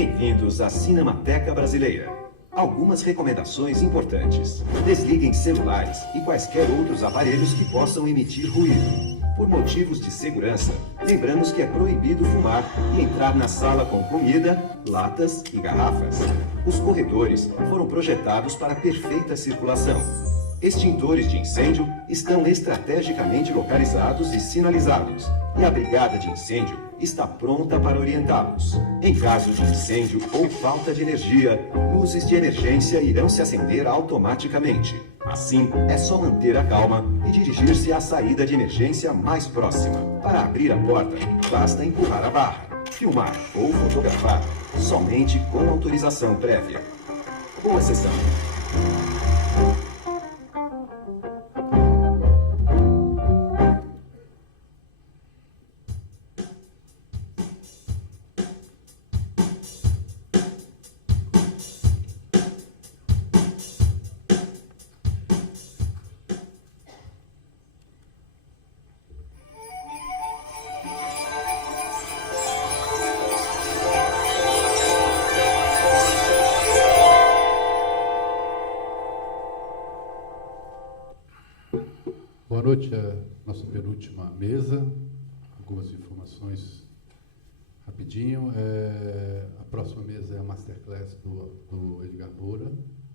Bem-vindos à Cinemateca Brasileira. Algumas recomendações importantes. Desliguem celulares e quaisquer outros aparelhos que possam emitir ruído. Por motivos de segurança, lembramos que é proibido fumar e entrar na sala com comida, latas e garrafas. Os corredores foram projetados para perfeita circulação. Extintores de incêndio estão estrategicamente localizados e sinalizados, e a brigada de incêndio está pronta para orientá-los. Em caso de incêndio ou falta de energia, luzes de emergência irão se acender automaticamente. Assim, é só manter a calma e dirigir-se à saída de emergência mais próxima. Para abrir a porta, basta empurrar a barra, filmar ou fotografar, somente com autorização prévia. Boa sessão! Boa noite, a nossa penúltima mesa. Algumas informações rapidinho. A próxima mesa é a Masterclass do Edgar Moura,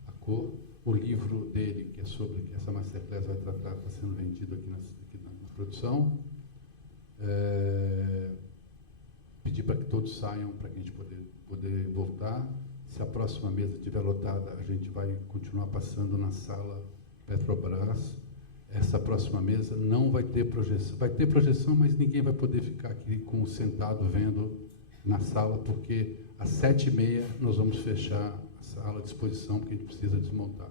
A Cor. O livro dele, que é sobre que essa Masterclass vai tratar, está sendo vendido aqui na produção. Pedir para que todos saiam, para que a gente poder voltar. Se a próxima mesa estiver lotada, a gente vai continuar passando na sala Petrobras. Essa próxima mesa não vai ter projeção. Vai ter projeção, mas ninguém vai poder ficar aqui sentado vendo na sala, porque às 7h30 nós vamos fechar a sala de exposição, porque a gente precisa desmontar.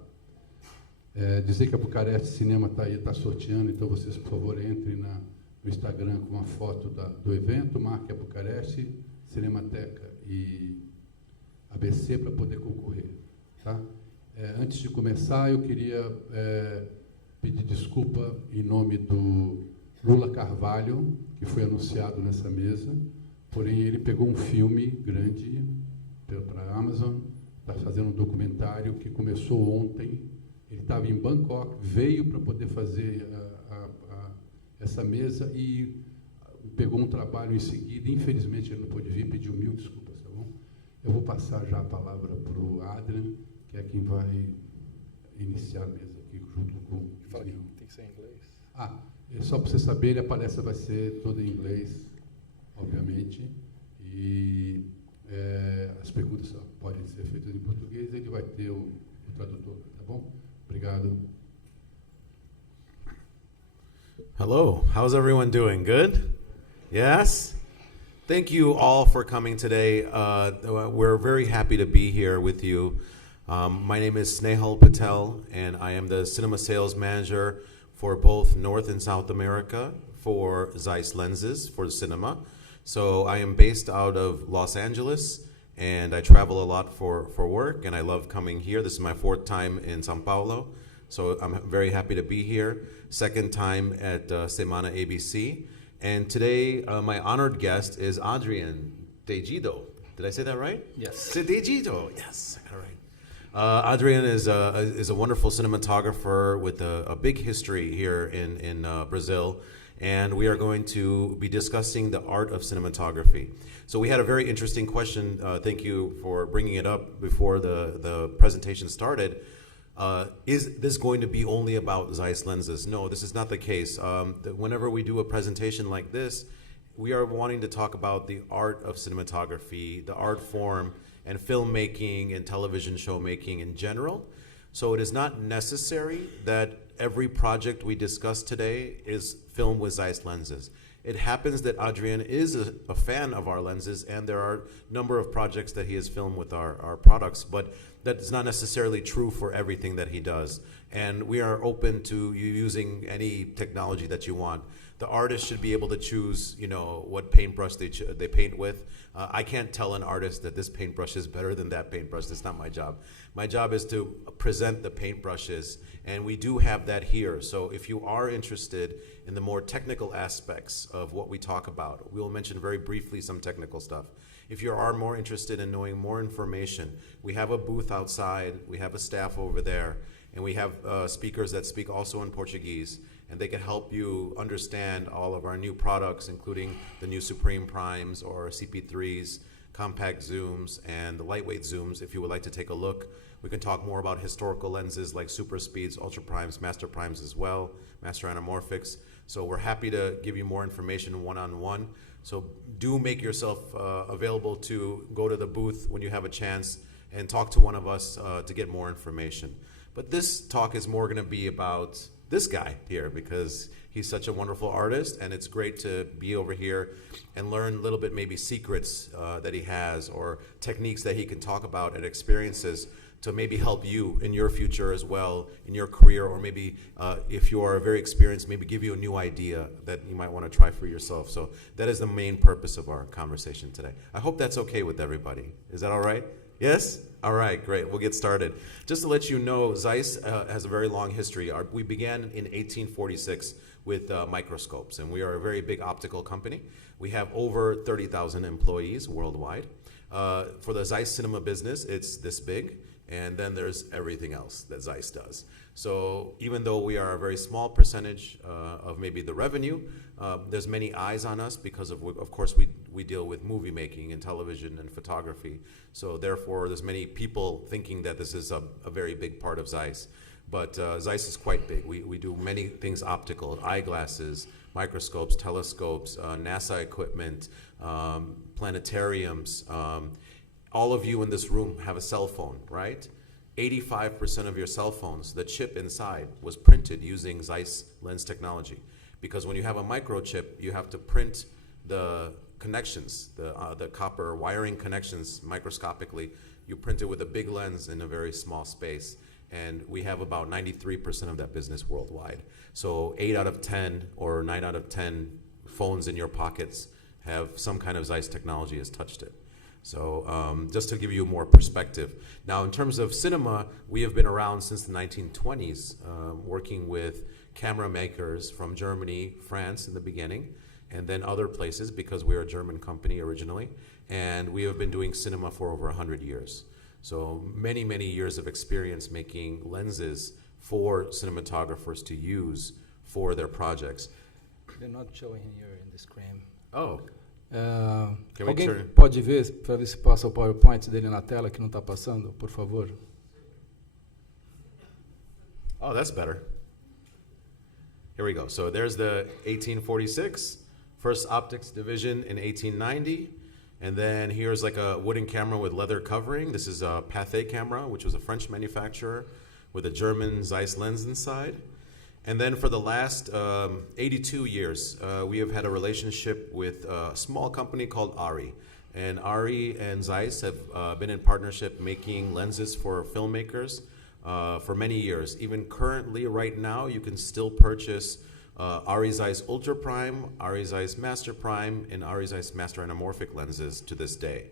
Dizer que a Bucareste Cinema está aí, está sorteando, então vocês, por favor, entrem no Instagram com uma foto do evento, marque a Bucareste, Cinemateca e ABC para poder concorrer. Tá? Antes de começar, eu queria pedir desculpa em nome do Lula Carvalho, que foi anunciado nessa mesa, porém ele pegou um filme grande para a Amazon, está fazendo um documentário que começou ontem, ele estava em Bangkok, veio para poder fazer essa mesa e pegou um trabalho em seguida, infelizmente ele não pôde vir, pediu 1000 desculpas, tá bom? Eu vou passar já a palavra para o Adrian, que é quem vai iniciar a mesa aqui junto com... Tem que ser em inglês. Só para você saber, a palestra vai ser toda em inglês, obviamente, e as perguntas podem ser feitas em português, ele vai ter o tradutor, tá bom? Obrigado. Hello, how's everyone doing? Good? Yes? Thank you all for coming today. We're very happy to be here with you. My name is Snehal Patel, and I am the cinema sales manager for both North and South America for Zeiss Lenses for cinema. So I am based out of Los Angeles, and I travel a lot for work, and I love coming here. This is my 4th time in São Paulo, so I'm very happy to be here. 2nd time at Semana ABC. And today, my honored guest is Adrian Teijido. Did I say that right? Yes. Teijido, yes, all right. Adrian is a wonderful cinematographer with a big history here in Brazil, and we are going to be discussing the art of cinematography. So we had a very interesting question. Thank you for bringing it up before the presentation started. Is this going to be only about Zeiss lenses? No, this is not the case. Whenever we do a presentation like this, we are wanting to talk about the art of cinematography, the art form, and filmmaking and television show making in general. So it is not necessary that every project we discuss today is filmed with Zeiss lenses. It happens that Adrian is a fan of our lenses, and there are a number of projects that he has filmed with our products, but that is not necessarily true for everything that he does. And we are open to you using any technology that you want. The artist should be able to choose, what paintbrush they paint with. I can't tell an artist that this paintbrush is better than that paintbrush. That's not my job. My job is to present the paintbrushes, and we do have that here. So if you are interested in the more technical aspects of what we talk about, we will mention very briefly some technical stuff. If you are more interested in knowing more information, we have a booth outside, we have a staff over there, and we have speakers that speak also in Portuguese, and they can help you understand all of our new products, including the new Supreme Primes or CP3s, compact zooms, and the lightweight zooms. If you would like to take a look, we can talk more about historical lenses like super speeds, ultra primes, master primes as well, master anamorphics. So we're happy to give you more information one-on-one. So do make yourself available to go to the booth when you have a chance and talk to one of us to get more information. But this talk is more going to be about this guy here because he's such a wonderful artist, and it's great to be over here and learn a little bit maybe secrets that he has or techniques that he can talk about and experiences to maybe help you in your future as well, in your career, or maybe if you are very experienced, maybe give you a new idea that you might want to try for yourself. So that is the main purpose of our conversation today. I hope that's okay with everybody. Is that all right? Yes? All right, great. We'll get started. Just to let you know, Zeiss has a very long history. We began in 1846 with microscopes, and we are a very big optical company. We have over 30,000 employees worldwide. For the Zeiss cinema business, it's this big. And then there's everything else that Zeiss does. So even though we are a very small percentage of maybe the revenue, there's many eyes on us because of course, we deal with movie making and television and photography. So therefore, there's many people thinking that this is a very big part of Zeiss. But Zeiss is quite big. We do many things optical, eyeglasses, microscopes, telescopes, NASA equipment, planetariums. All of you in this room have a cell phone, right? 85% of your cell phones, the chip inside was printed using Zeiss lens technology. Because when you have a microchip, you have to print the connections, the copper wiring connections microscopically. You print it with a big lens in a very small space. And we have about 93% of that business worldwide. So 8 out of 10 or 9 out of 10 phones in your pockets have some kind of Zeiss technology has touched it. So just to give you more perspective. Now, in terms of cinema, we have been around since the 1920s, working with camera makers from Germany, France in the beginning, and then other places because we're a German company originally. And we have been doing cinema for over 100 years. So many, many years of experience making lenses for cinematographers to use for their projects. They're not showing here in the screen. Oh. Alguém pode ver, para ver se passa o PowerPoint dele na tela que não está passando, por favor? Oh, that's better. Here we go. So there's the 1846, first optics division in 1890. And then here's like a wooden camera with leather covering. This is a Patel camera, which was a French manufacturer with a German Zeiss lens inside. And then for the last 82 years, we have had a relationship with a small company called ARRI. And ARRI and Zeiss have been in partnership making lenses for filmmakers for many years. Even currently, right now, you can still purchase ARRI Zeiss Ultra Prime, ARRI Zeiss Master Prime, and ARRI Zeiss Master Anamorphic lenses to this day.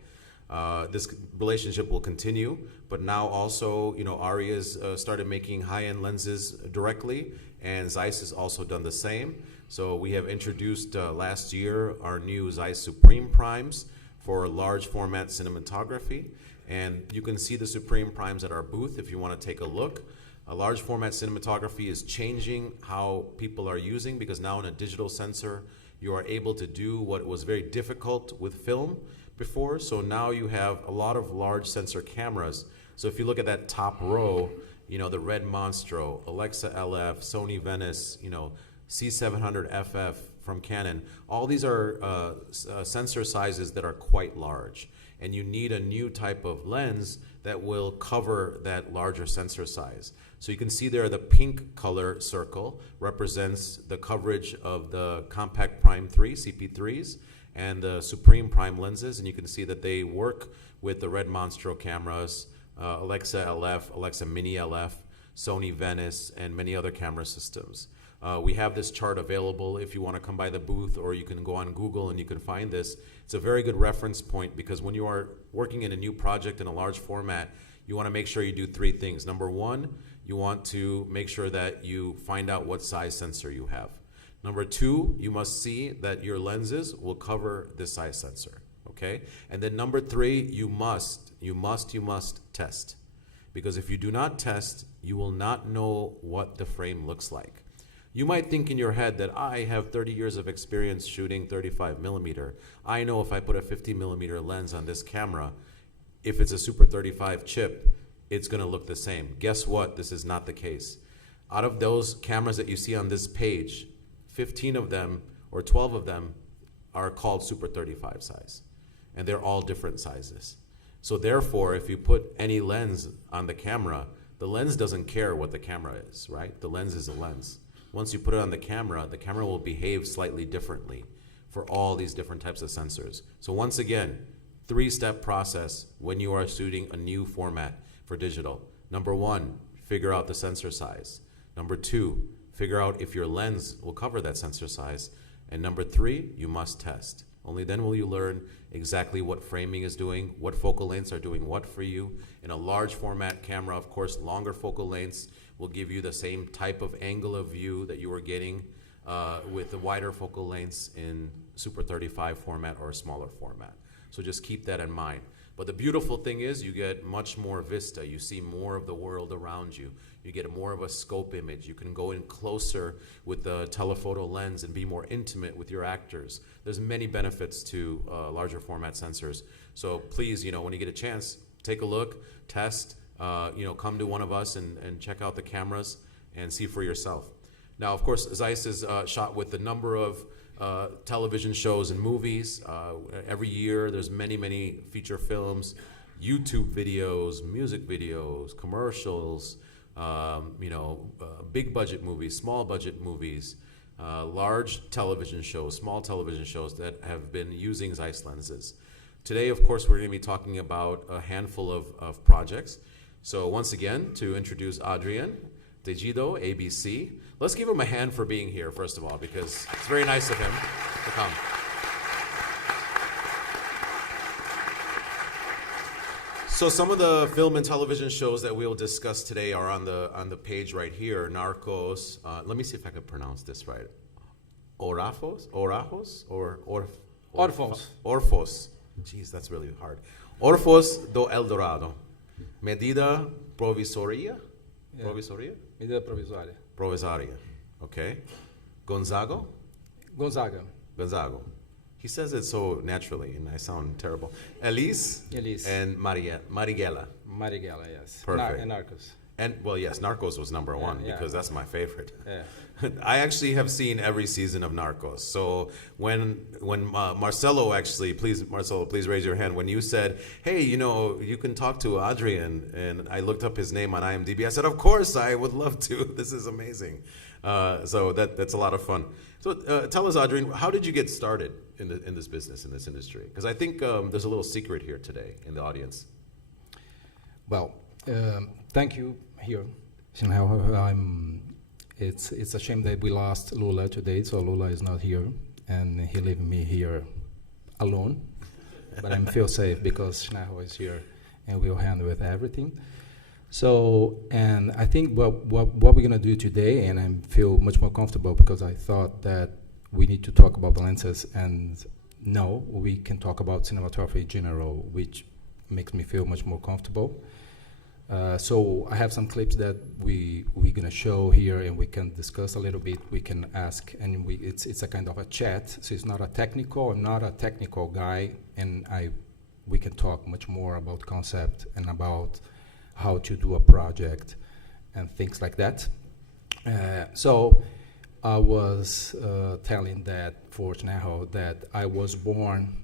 This relationship will continue, but now also, ARRI has started making high-end lenses directly, and Zeiss has also done the same. So we have introduced last year our new Zeiss Supreme Primes for large format cinematography. And you can see the Supreme Primes at our booth if you want to take a look. A large format cinematography is changing how people are using, because now in a digital sensor, you are able to do what was very difficult with film before. So now you have a lot of large sensor cameras. So if you look at that top row, the Red Monstro, Alexa LF, Sony Venice, C700 FF from Canon. All these are sensor sizes that are quite large. And you need a new type of lens that will cover that larger sensor size. So you can see there the pink color circle represents the coverage of the Compact Prime 3, CP3s, and the Supreme Prime lenses. And you can see that they work with the Red Monstro cameras, Alexa LF, Alexa Mini LF, Sony Venice, and many other camera systems. We have this chart available if you want to come by the booth, or you can go on Google and you can find this. It's a very good reference point, because when you are working in a new project in a large format, you want to make sure you do 3 things. Number 1, you want to make sure that you find out what size sensor you have. Number 2, you must see that your lenses will cover this size sensor. okay? And then number 3, you must test. Because if you do not test, you will not know what the frame looks like. You might think in your head that I have 30 years of experience shooting 35 millimeter. I know if I put a 50 millimeter lens on this camera, if it's a Super 35 chip, it's gonna look the same. Guess what? This is not the case. Out of those cameras that you see on this page, 15 of them or 12 of them are called Super 35 size. And they're all different sizes. So therefore, if you put any lens on the camera, the lens doesn't care what the camera is, right? The lens is a lens. Once you put it on the camera will behave slightly differently for all these different types of sensors. So once again, 3-step process when you are shooting a new format for digital. Number 1, figure out the sensor size. Number 2, figure out if your lens will cover that sensor size. And number 3, you must test. Only then will you learn exactly what framing is doing, what focal lengths are doing what for you. In a large format camera, of course, longer focal lengths will give you the same type of angle of view that you were getting with the wider focal lengths in Super 35 format or a smaller format. So just keep that in mind. But the beautiful thing is you get much more vista. You see more of the world around you. You get more of a scope image. You can go in closer with the telephoto lens and be more intimate with your actors. There's many benefits to larger format sensors. So please, when you get a chance, take a look, test, come to one of us and check out the cameras and see for yourself. Now, of course, Zeiss is shot with a number of television shows and movies. Every year there's many feature films, YouTube videos, music videos, commercials, big budget movies, small budget movies, large television shows, small television shows that have been using Zeiss lenses. Today, of course, we're going to be talking about a handful of projects. So once again, to introduce Adrian, Teijido, ABC. Let's give him a hand for being here, first of all, because it's very nice of him to come. So some of the film and television shows that we'll discuss today are on the page right here. Narcos. Let me see if I can pronounce this right. Orfos. Jeez, that's really hard. Orfos do Eldorado. Medida provisoria. Yeah. Provisoria? Medida provisória. Provisoria. Okay. Gonzaga. He says it so naturally, and I sound terrible. Elise. And Marighella. Marighella, yes. Perfect. And Narcos. And, well, yes, Narcos was number 1 because that's my favorite. Yeah. I actually have seen every season of Narcos. So when Marcelo, please raise your hand. When you said, hey, you can talk to Adrian, and I looked up his name on IMDb, I said, of course, I would love to. This is amazing. So that's a lot of fun. So tell us, Adrian, how did you get started in this business, in this industry? Because I think there's a little secret here today in the audience. Well, thank you here. Snehal. It's a shame that we lost Lula today, so Lula is not here, and he left me here alone. But I feel safe because Snehal is here, and we'll handle with everything. So, and I think what we're gonna do today, and I feel much more comfortable because I thought that we need to talk about the lenses, and no, we can talk about cinematography in general, which makes me feel much more comfortable. So I have some clips that we're gonna show here, and we can discuss a little bit. We can ask, and it's a kind of a chat. So it's not a technical. I'm not a technical guy, and we can talk much more about concept and about how to do a project and things like that. So I was telling that for Snehal that I was born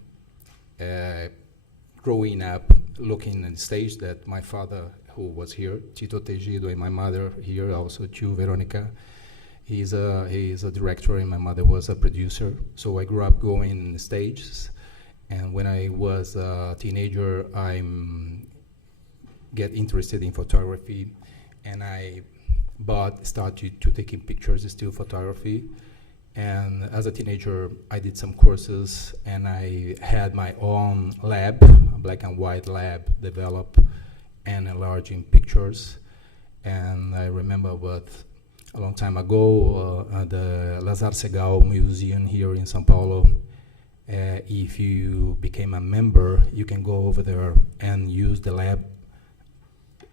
growing up looking on stage, that my father, who was here, Tito Teijido, and my mother here also, too, Veronica. He's a director, and my mother was a producer. So I grew up going in the stages. And when I was a teenager, I get interested in photography, and I started to taking pictures, still photography. And as a teenager, I did some courses, and I had my own lab, a black and white lab, developed and enlarging pictures. And I remember a long time ago, the Lazar Segal Museum here in São Paulo, If you became a member, you can go over there and use the lab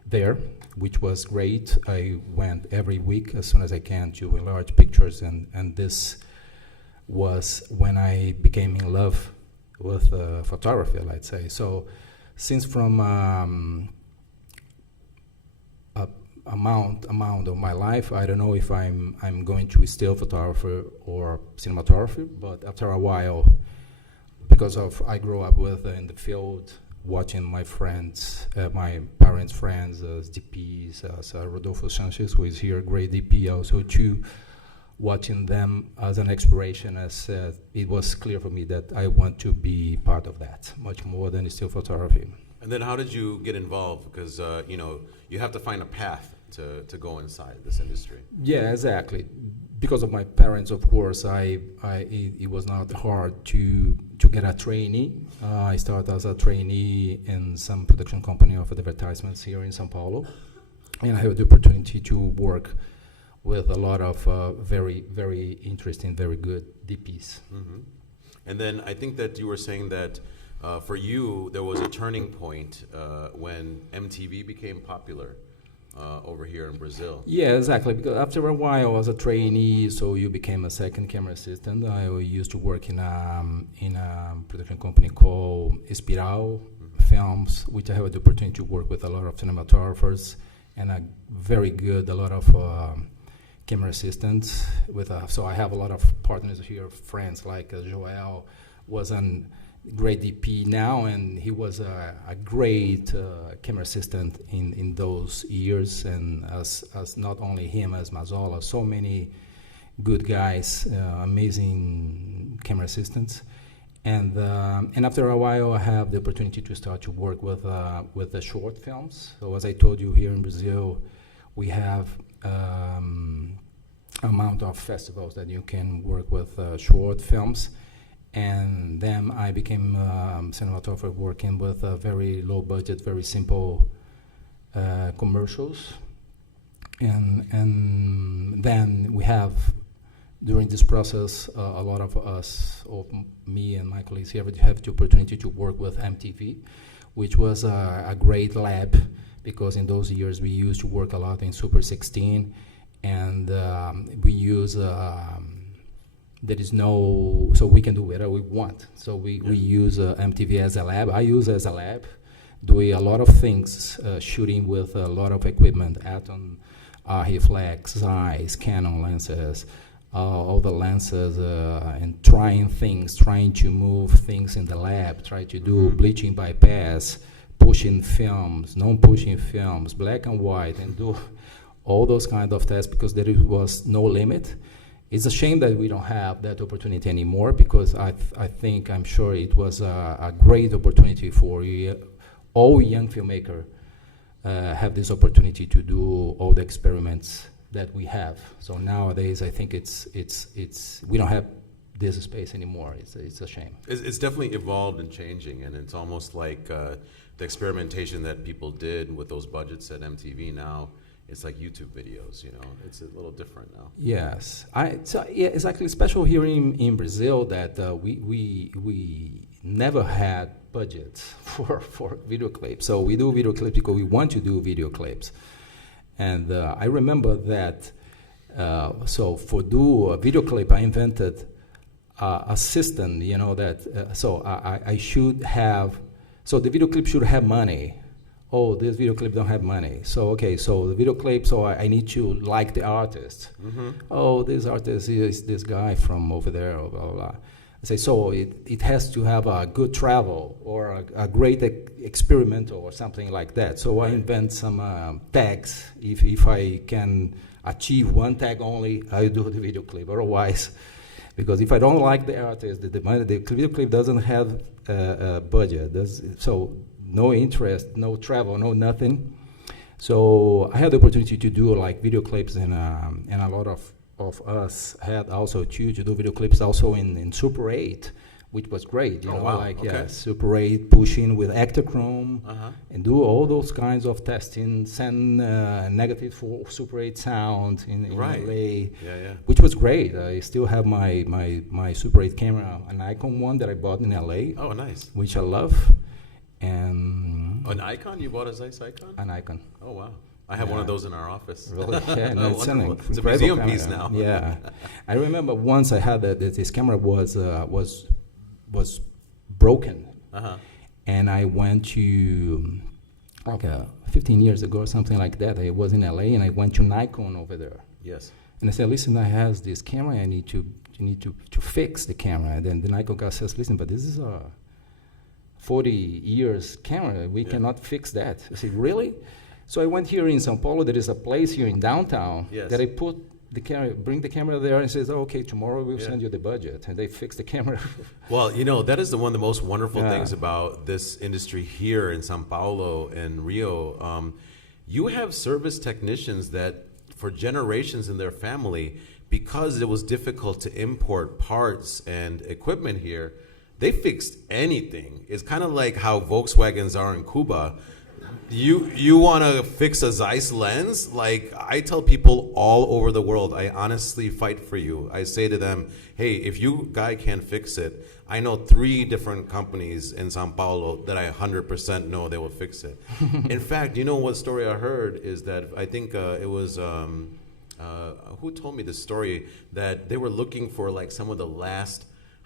there, which was great. I went every week as soon as I can to enlarge pictures, and this was when I became in love with photography, let's say. So since from amount of my life, I don't know if I'm going to still photographer or cinematography, but after a while, because of I grew up with in the field, watching my friends, my parents' friends as DPs, as Rodolfo Sanchez, who is here, great DP also too, watching them as an inspiration, as it was clear for me that I want to be part of that, much more than still photography. And then how did you get involved? Because, you have to find a path to go inside this industry. Yeah, exactly. Because of my parents, of course, it was not hard to get a trainee. I started as a trainee in some production company of advertisements here in São Paulo, and I had the opportunity to work with a lot of very, very interesting, very good DPs. Mm-hmm. And then I think that you were saying that for you, there was a turning point when MTV became popular over here in Brazil. Yeah, exactly. Because after a while, as a trainee, so you became a second camera assistant. I used to work in a production company called Espiral Films, which I had the opportunity to work with a lot of cinematographers and a lot of camera assistants. So I have a lot of partners here, friends like Joel was a great DP now, and he was a great camera assistant in those years, and as not only him, as Mazzola, so many good guys, amazing camera assistants. And after a while, I have the opportunity to start to work with the short films. So as I told you, here in Brazil, we have amount of festivals that you can work with short films. And then I became cinematographer working with very low budget, very simple commercials. And then we have, during this process, a lot of us, or me and my colleagues here, have the opportunity to work with MTV, which was a great lab, because in those years we used to work a lot in Super 16, and we use there is no, so we can do whatever we want. So we use MTV as a lab. I use as a lab, doing a lot of things, shooting with a lot of equipment, Atom, reflex, Zeiss, Canon lenses, all the lenses, and trying to move things in the lab, try to do bleaching bypass, pushing films, non-pushing films, black and white, and do all those kind of tests, because there was no limit. It's a shame that we don't have that opportunity anymore, because I'm sure it was a great opportunity for all young filmmakers have this opportunity to do all the experiments that we have. So nowadays, I think it's we don't have this space anymore. It's a shame. It's definitely evolved and changing, and it's almost like the experimentation that people did with those budgets at MTV now. It's like YouTube videos, It's a little different now. Yes, it's actually special here in Brazil that we never had budgets for video clips. So we do video clips because we want to do video clips, and I remember that. So for do a video clip, I invented a system, that. So I should have. So the video clip should have money. Oh, this video clip don't have money. So, okay, so the video clip, so I need to like the artist. Mm-hmm. Oh, this artist is this guy from over there, blah, blah, blah. I say, so it has to have a good travel or a great experimental or something like that. So I invent some tags. If I can achieve one tag only, I do the video clip. Otherwise, because if I don't like the artist, the video clip doesn't have a budget. No interest, no travel, no nothing. So I had the opportunity to do like video clips, and a lot of us had also to do video clips also in Super 8, which was great. You Oh, know, wow. like Okay. Super 8 pushing with Actachrome Uh-huh. and do all those kinds of testing, send negative for Super 8 sound in Right. LA, Yeah. which was great. I still have my Super 8 camera, an Icon one that I bought in LA, Oh, nice. which I love, and An Icon? You bought a Zeiss Icon? an Icon. Oh, wow. I have one of those in our office. Really? Yeah, no, it's an Wonderful. It's a incredible museum piece camera. now. Yeah, I remember once I had this camera was broken, Uh-huh. and I went to like 15 years ago or something like that. I was in LA, and I went to Nikon over there, Yes. and I said, "Listen, I have this camera. I need to fix the camera." And then the Nikon guy says, "Listen, but this is a 40 years camera. We cannot fix that." I said, "Really?" So I went here in São Paulo. There is a place here in downtown Yes. that I put the camera, bring the camera there, and says, "Oh, okay, tomorrow we'll Yeah. send you the budget," and they fix the camera. Well, you know, that is one of the most wonderful Yeah. things about this industry here in Sao Paulo and Rio. You have service technicians that, for generations in their family, because it was difficult to import parts and equipment here, they fixed anything. It's kind of like how Volkswagens are in Cuba. You want to fix a Zeiss lens? Like, I tell people all over the world, I honestly fight for you. I say to them, hey, if you guy can't fix it, I know 3 different companies in Sao Paulo that I 100% know they will fix it. In fact, you know what story I heard is that I think it was, who told me this story, that they were looking for like some of the last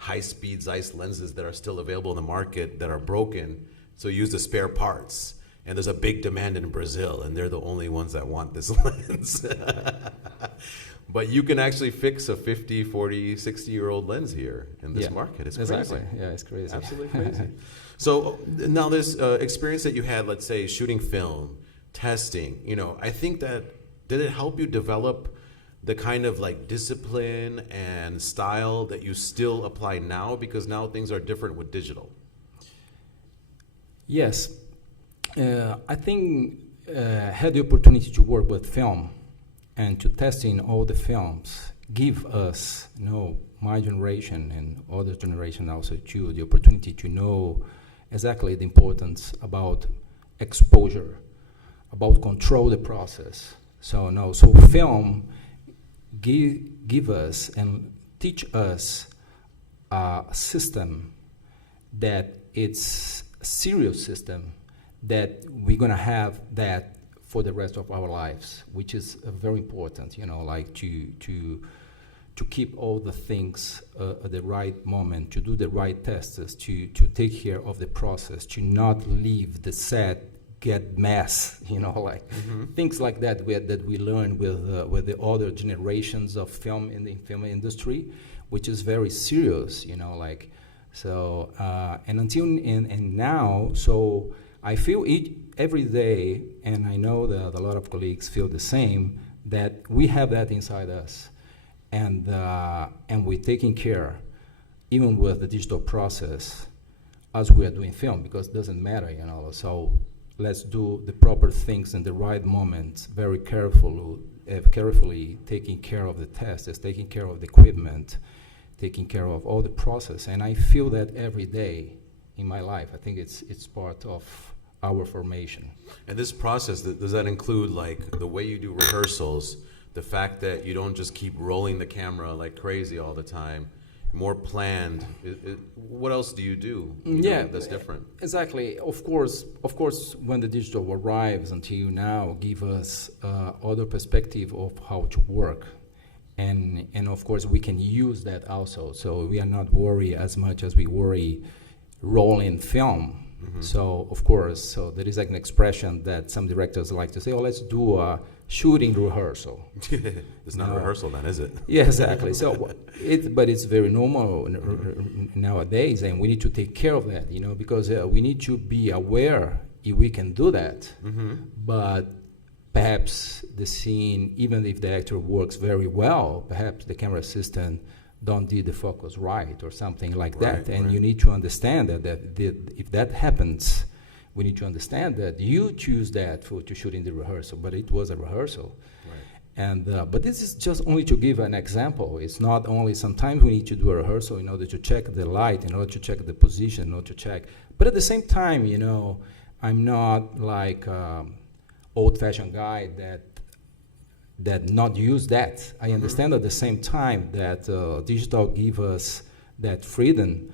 high-speed Zeiss lenses that are still available in the market that are broken, so use the spare parts. And there's a big demand in Brazil, and they're the only ones that want this lens. But you can actually fix a 50, 40, 60-year-old lens here in this market. It's exactly. crazy. Yeah, it's crazy. Absolutely crazy. So now this experience that you had, let's say, shooting film, testing, you know, I think that, did it help you develop the kind of like discipline and style that you still apply now? Because now things are different with digital. Yes. I think had the opportunity to work with film and to testing all the films give us, you know, my generation and other generation also too, the opportunity to know exactly the importance about exposure, about control the process. So film give us and teach us a system that it's a serious system that we're gonna have that for the rest of our lives, which is very important, you know, like to keep all the things at the right moment, to do the right tests, to take care of the process, to not leave the set get mess, you know, like things like that that we learn with the other generations of film in the film industry, which is very serious, you know, like so and until and now, so I feel every day, and I know that a lot of colleagues feel the same, that we have that inside us, and we're taking care, even with the digital process, as we are doing film, because it doesn't matter, you know. So let's do the proper things in the right moment, very carefully taking care of the tests, taking care of the equipment, taking care of all the process, and I feel that every day in my life. I think it's part of our formation. And this process, does that include like the way you do rehearsals, the fact that you don't just keep rolling the camera like crazy all the time, more planned? What else do you do? You know, that's different. Exactly. Of course, when the digital arrives until now, give us other perspective of how to work. And of course, we can use that also. So we are not worried as much as we worry rolling film. Mm-hmm. So of course, so there is like an expression that some directors like to say, "Oh, let's do a shooting rehearsal." It's not a rehearsal, then, is it? Yeah, exactly. So, but it's very normal nowadays, and we need to take care of that, you know, because we need to be aware if we can do that. Mm-hmm. But perhaps the scene, even if the actor works very well, perhaps the camera assistant don't do the focus right or something like that. And you need to understand that if that happens, we need to understand that you choose that to shoot in the rehearsal, but it was a rehearsal. Right. And but this is just only to give an example. It's not only, sometimes we need to do a rehearsal in order to check the light, in order to check the position, in order to check. But at the same time, you know, I'm not like old-fashioned guy that not use that. I understand at the same time that digital give us that freedom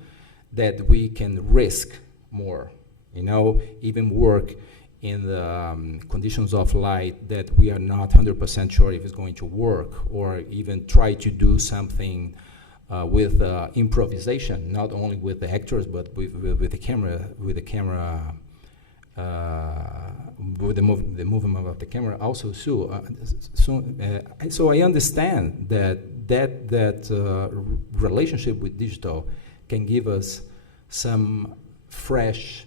that we can risk more, you know, even work in the conditions of light that we are not 100% sure if it's going to work, or even try to do something with improvisation, not only with the actors, but with the camera, with the movement of the camera also. So I understand that relationship with digital can give us some fresh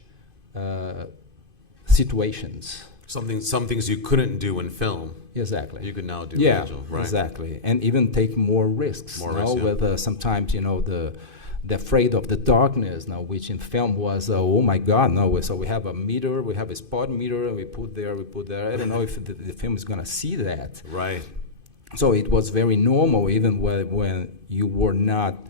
situations. Some things you couldn't do in film. Exactly. You could now do in digital, right? Exactly, and even take more risks. More risks, yeah. With sometimes, you know, the afraid of the darkness now, which in film was oh my God, no. So we have a meter, we have a spot meter, and we put there. I don't know if the film is gonna see that. Right. So it was very normal, even when you were not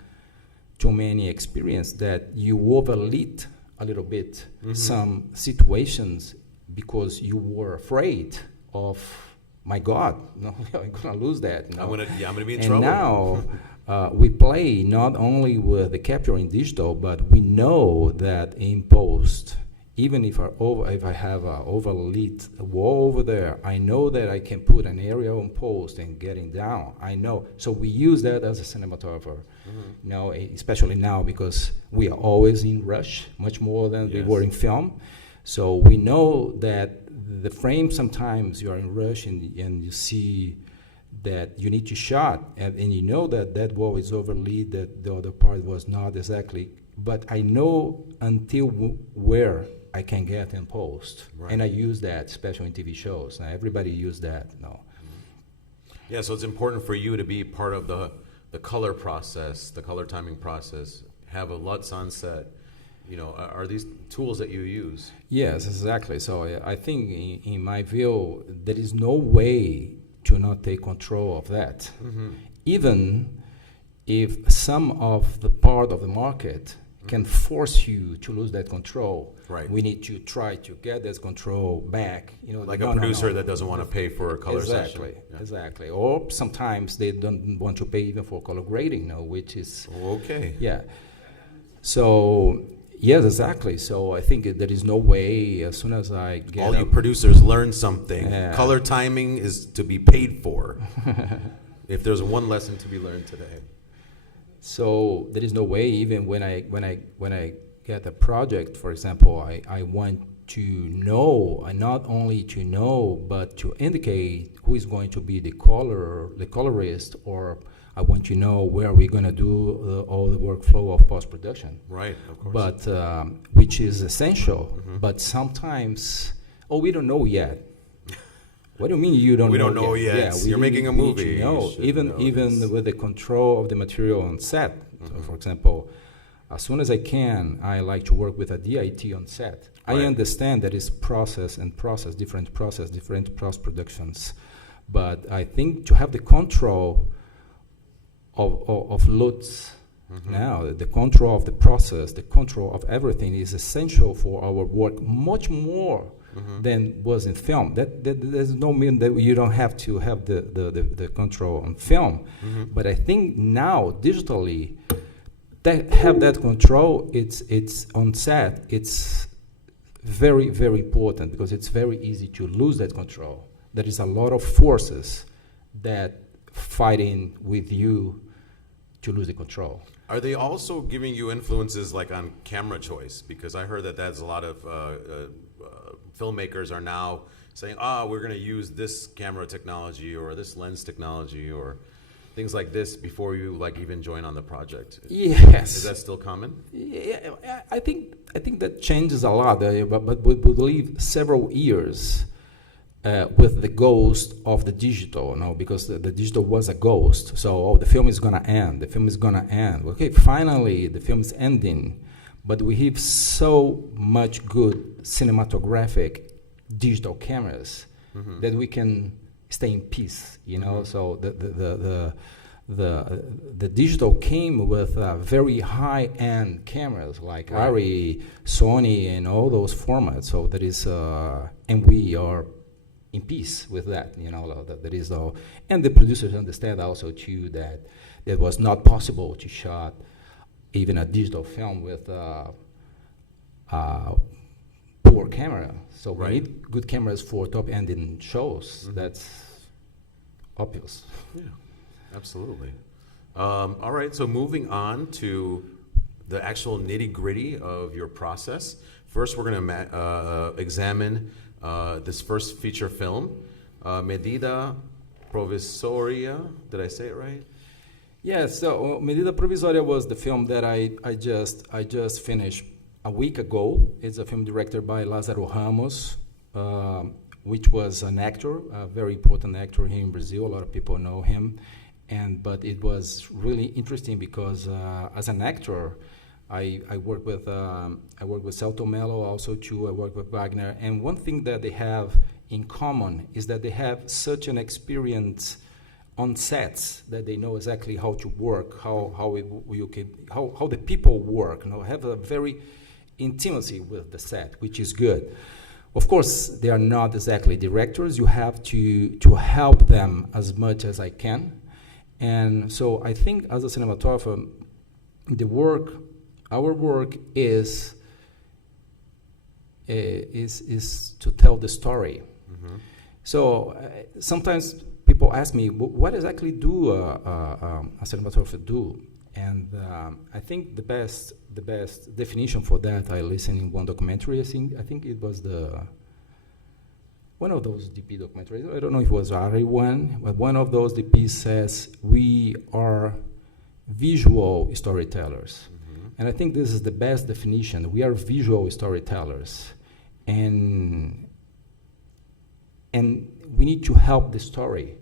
too many experience, that you overlit a little bit some situations because you were afraid of, my God, no, I'm gonna lose that. No? I'm gonna be in and trouble. Now we play not only with the capture in digital, but we know that in post, even if I have an overlit wall over there, I know that I can put an area on post and getting down. I know, so we use that as a cinematographer. You know, especially now because we are always in rush, much more than we were in film. So we know that the frame, sometimes you are in rush and you see that you need to shot, and you know that wall is overlaid, that the other part was not exactly. But I know until where I can get in post, and I use that, especially in TV shows. Now everybody use that. No. Yeah, so it's important for you to be part of the color process, the color timing process. Have a LUTs on set. You know, are these tools that you use? Yes, exactly. So I think, in my view, there is no way to not take control of that. Even if some of the part of the market can force you to lose that control, we need to try to get that control back. You know, like a producer that doesn't want to pay for a color session. Exactly. Or sometimes they don't want to pay even for color grading, which is okay. Yeah. So. Yes, exactly. So I think there is no way, as soon as I get... All you producers learn something. Color timing is to be paid for. If there's one lesson to be learned today. So there is no way, even when I get a project, for example, I want to know, and not only to know, but to indicate who is going to be the colorist, or I want to know where we're going to do all the workflow of post-production. Right, of course. But which is essential. But sometimes, we don't know yet. What do you mean you don't know? We don't know yet. Yeah, You're making a movie. Even with the control of the material on set. So for example, as soon as I can, I like to work with a DIT on set. I understand that it's different post-productions. But I think to have the control of LUTs now, the control of the process, the control of everything is essential for our work, much more than was in film. That does not mean that you don't have to have the control on film. But I think now, digitally, have that control, it's on set, it's very, very important, because it's very easy to lose that control. There is a lot of forces that fighting with you to lose the control. Are they also giving you influences like on camera choice? Because I heard that that's a lot of filmmakers are now saying, we're going to use this camera technology or this lens technology or things like this before you like even join on the project. Yes. Is that still common? Yeah, I think that changes a lot, but we believe several years with the ghost of the digital, because the digital was a ghost. So the film is gonna end. The film is gonna end. Okay, finally the film is ending, but we have so much good cinematographic digital cameras that we can stay in peace, you know. So the digital came with very high-end cameras like Arte, Sony, and all those formats. So that is, and we are in peace with that, you know. That is all, and the producers understand also too that it was not possible to shot even a digital film with poor camera. So we need good cameras for top-end in shows. That's obvious. Yeah, absolutely. All right, so moving on to the actual nitty-gritty of your process. First, we're going to examine this first feature film, Medida Provisoria. Did I say it right? Yeah, so Medida Provisoria was the film that I just finished a week ago. It's a film directed by Lázaro Ramos, which was an actor, a very important actor here in Brazil. A lot of people know him, but it was really interesting because as an actor, I work with Celto Mello also too. I work with Wagner, and one thing that they have in common is that they have such an experience on sets that they know exactly how to work, how the people work. You know, have a very intimacy with the set, which is good. Of course, they are not exactly directors. You have to help them as much as I can, and so I think as a cinematographer, our work is to tell the story. Mm-hmm. So sometimes people ask me, what exactly do a cinematographer do? And I think the best definition for that, I listened in one documentary. I think it was one of those DP documentaries. I don't know if it was Arte one, but one of those DPs says we are visual storytellers. Mm-hmm. And I think this is the best definition. We are visual storytellers, and we need to help the story.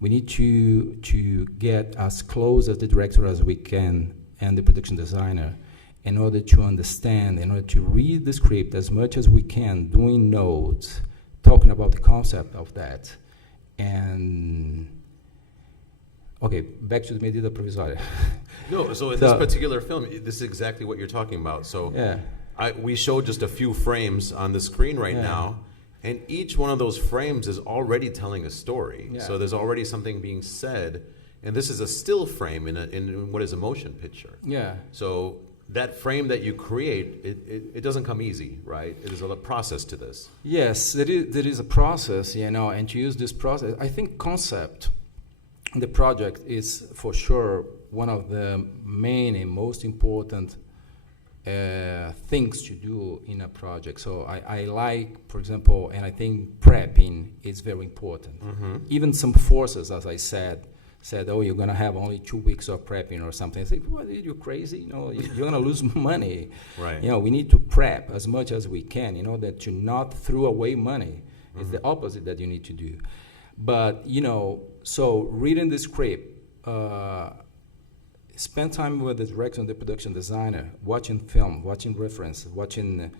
We need to get as close as the director as we can and the production designer in order to understand, in order to read the script as much as we can, doing notes, talking about the concept of that. And, okay, back to the Medida Provisoria. No, so in this particular film, this is exactly what you're talking about. So we showed just a few frames on the screen right now. And each one of those frames is already telling a story. Yeah. So there's already something being said. And this is a still frame in what is a motion picture. Yeah. So that frame that you create, it doesn't come easy, right? It is a process to this. Yes, there is a process, you know, and to use this process, I think concept, the project is for sure one of the main and most important things to do in a project. So I like, for example, and I think prepping is very important. Mm-hmm. Even some forces, as I said, oh, you're going to have only 2 weeks of prepping or something. I say, what, are you crazy? You know, you're going to lose money. Right. You know, we need to prep as much as we can, you know, that to not throw away money. Mm-hmm. It's the opposite that you need to do. But, you know, so reading the script, spend time with the director and the production designer, watching film, watching reference, watching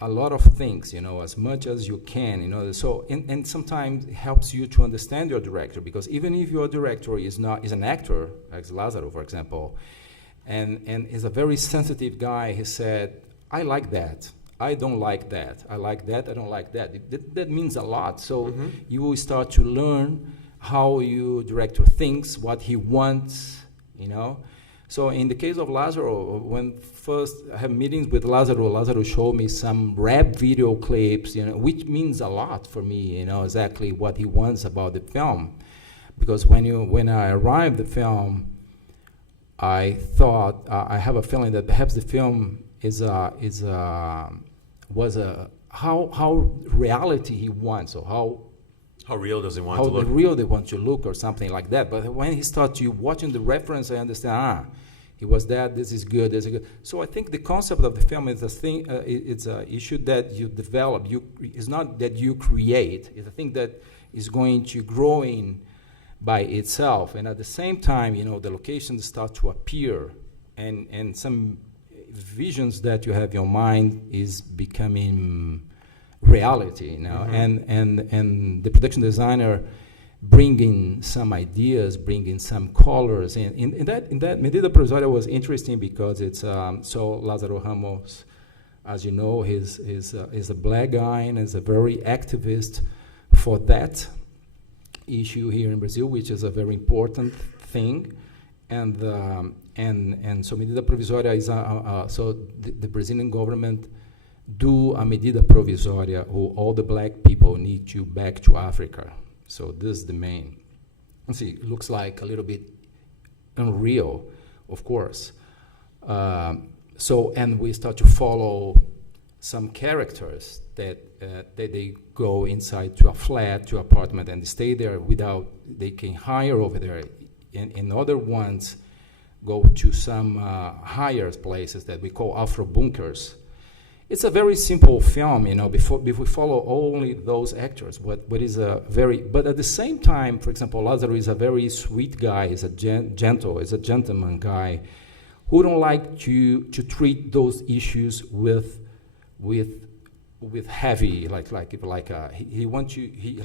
a lot of things, you know, as much as you can, you know. So, and sometimes it helps you to understand your director, because even if your director is an actor, like Lázaro, for example, and is a very sensitive guy, he said, I like that. I don't like that. I like that. I don't like that. That means a lot. So you will start to learn how your director thinks, what he wants, you know. So in the case of Lázaro, when first I have meetings with Lázaro showed me some rap video clips, you know, which means a lot for me, you know, exactly what he wants about the film. Because when I arrived the film, I thought, I have a feeling that perhaps the film was how reality he wants, or how real does he want to look? How real they want to look, or something like that. But when he starts watching the reference, I understand, he was that, this is good, this is good. So I think the concept of the film is a thing, it's an issue that you develop. It's not that you create, it's a thing that is going to grow in by itself. And at the same time, you know, the locations start to appear, and some visions that you have in your mind is becoming reality, you know. And the production designer bringing some ideas, bringing some colors. And in that Medida Provisória was interesting because it's so Lázaro Ramos, as you know, he's a black guy and is a very activist for that issue here in Brazil, which is a very important thing. And so Medida Provisória is so the Brazilian government do a Medida Provisória who all the black people need to back to Africa. So this is the main. You see, it looks like a little bit unreal, of course. And we start to follow some characters that they go inside to a flat, to apartment, and stay there without, they can hire over there. And other ones go to some higher places that we call Afro bunkers. It's a very simple film, you know, if we follow only those actors, but at the same time, for example, Lázaro is a very sweet guy, he's a gentle, he's a gentleman guy, who don't like to treat those issues with heavy, he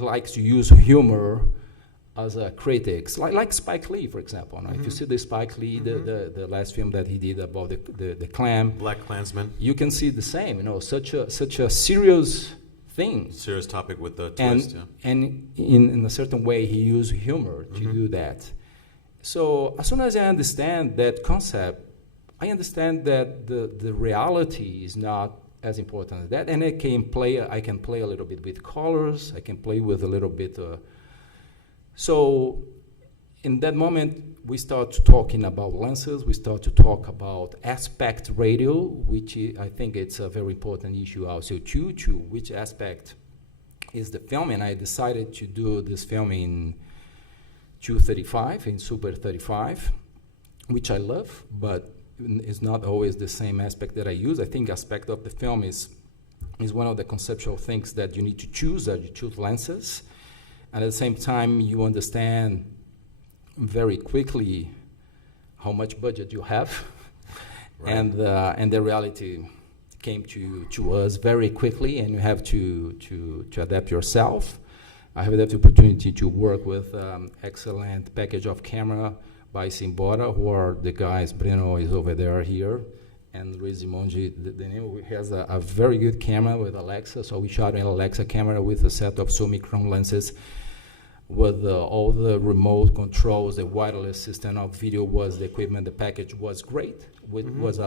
likes to use humor as a critic, like Spike Lee, for example. Mm-hmm. If you see the Spike Lee, the last film that he did about the Klan, Black Klansman, you can see the same. You know, such a serious thing, serious topic with the twist, and in a certain way, he used humor to do that. So as soon as I understand that concept, I understand that the reality is not as important as that, and I can play a little bit with colors. I can play with a little bit. So in that moment, we start talking about lenses. We start to talk about aspect ratio, which I think it's a very important issue also too, which aspect is the film. And I decided to do this film in 235, in Super 35, which I love, but it's not always the same aspect that I use. I think aspect of the film is one of the conceptual things that you need to choose, that you choose lenses. And at the same time, you understand very quickly how much budget you have. Right. And the reality came to us very quickly, and you have to adapt yourself. I have had the opportunity to work with excellent package of camera by Simbora, who are the guys, Breno is over there here, and Luis Simongi, the name has a very good camera with Alexa, so we shot an Alexa camera with a set of Summicron lenses with all the remote controls, the wireless system of video was the equipment, the package was great. I was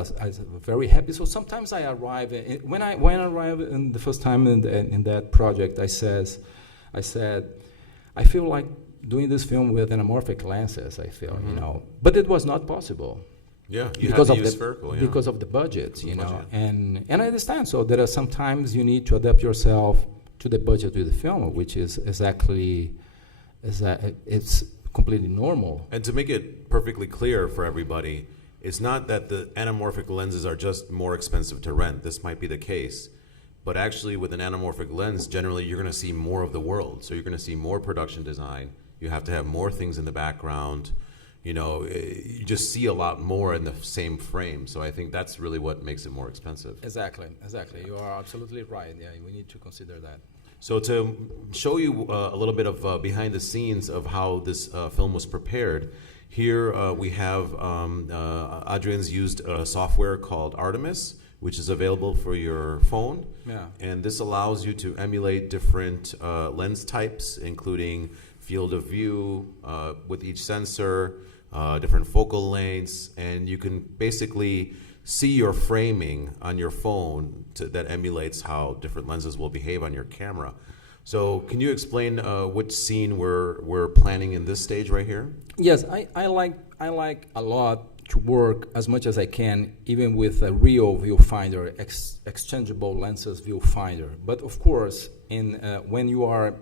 very happy. So sometimes I arrive, when I arrived in the first time in that project, I said, I feel like doing this film with anamorphic lenses, I feel, you know, but it was not possible. Yeah, because of the spherical, because of the budget, you know, and I understand. So there are sometimes you need to adapt yourself to the budget of the film, which is exactly, it's completely normal. And to make it perfectly clear for everybody, it's not that the anamorphic lenses are just more expensive to rent. This might be the case, but actually with an anamorphic lens, generally you're going to see more of the world. So you're going to see more production design. You have to have more things in the background. You know, you just see a lot more in the same frame. So I think that's really what makes it more expensive. Exactly. You are absolutely right. Yeah, we need to consider that. So to show you a little bit of behind the scenes of how this film was prepared, here we have Adrian's used a software called Artemis, which is available for your phone. Yeah. And this allows you to emulate different lens types, including field of view with each sensor, different focal lengths, and you can basically see your framing on your phone that emulates how different lenses will behave on your camera. So can you explain which scene we're planning in this stage right here? Yes, I like a lot to work as much as I can, even with a real viewfinder, exchangeable lenses viewfinder. But of course, when you are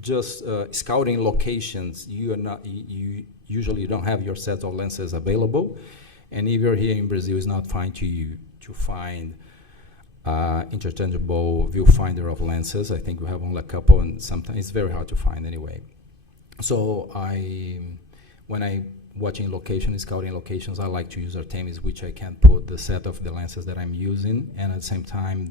just scouting locations, you usually don't have your set of lenses available. And if you're here in Brazil, it's not fine to find interchangeable viewfinder of lenses. I think we have only a couple, and sometimes it's very hard to find anyway. So when I watching location, scouting locations, I like to use Artemis, which I can put the set of the lenses that I'm using, and at the same time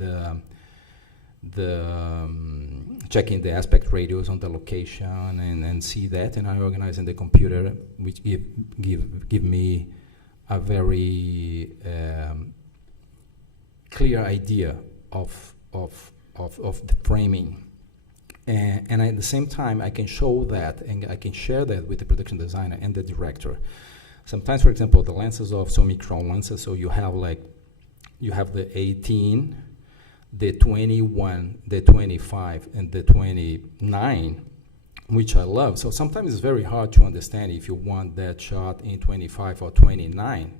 checking the aspect ratios on the location and see that, and I organize in the computer, which give me a very clear idea of the framing. And at the same time, I can show that and I can share that with the production designer and the director. Sometimes, for example, the lenses of Omicron lenses, so you have the 18, the 21, the 25, and the 29, which I love. So sometimes it's very hard to understand if you want that shot in 25 or 29.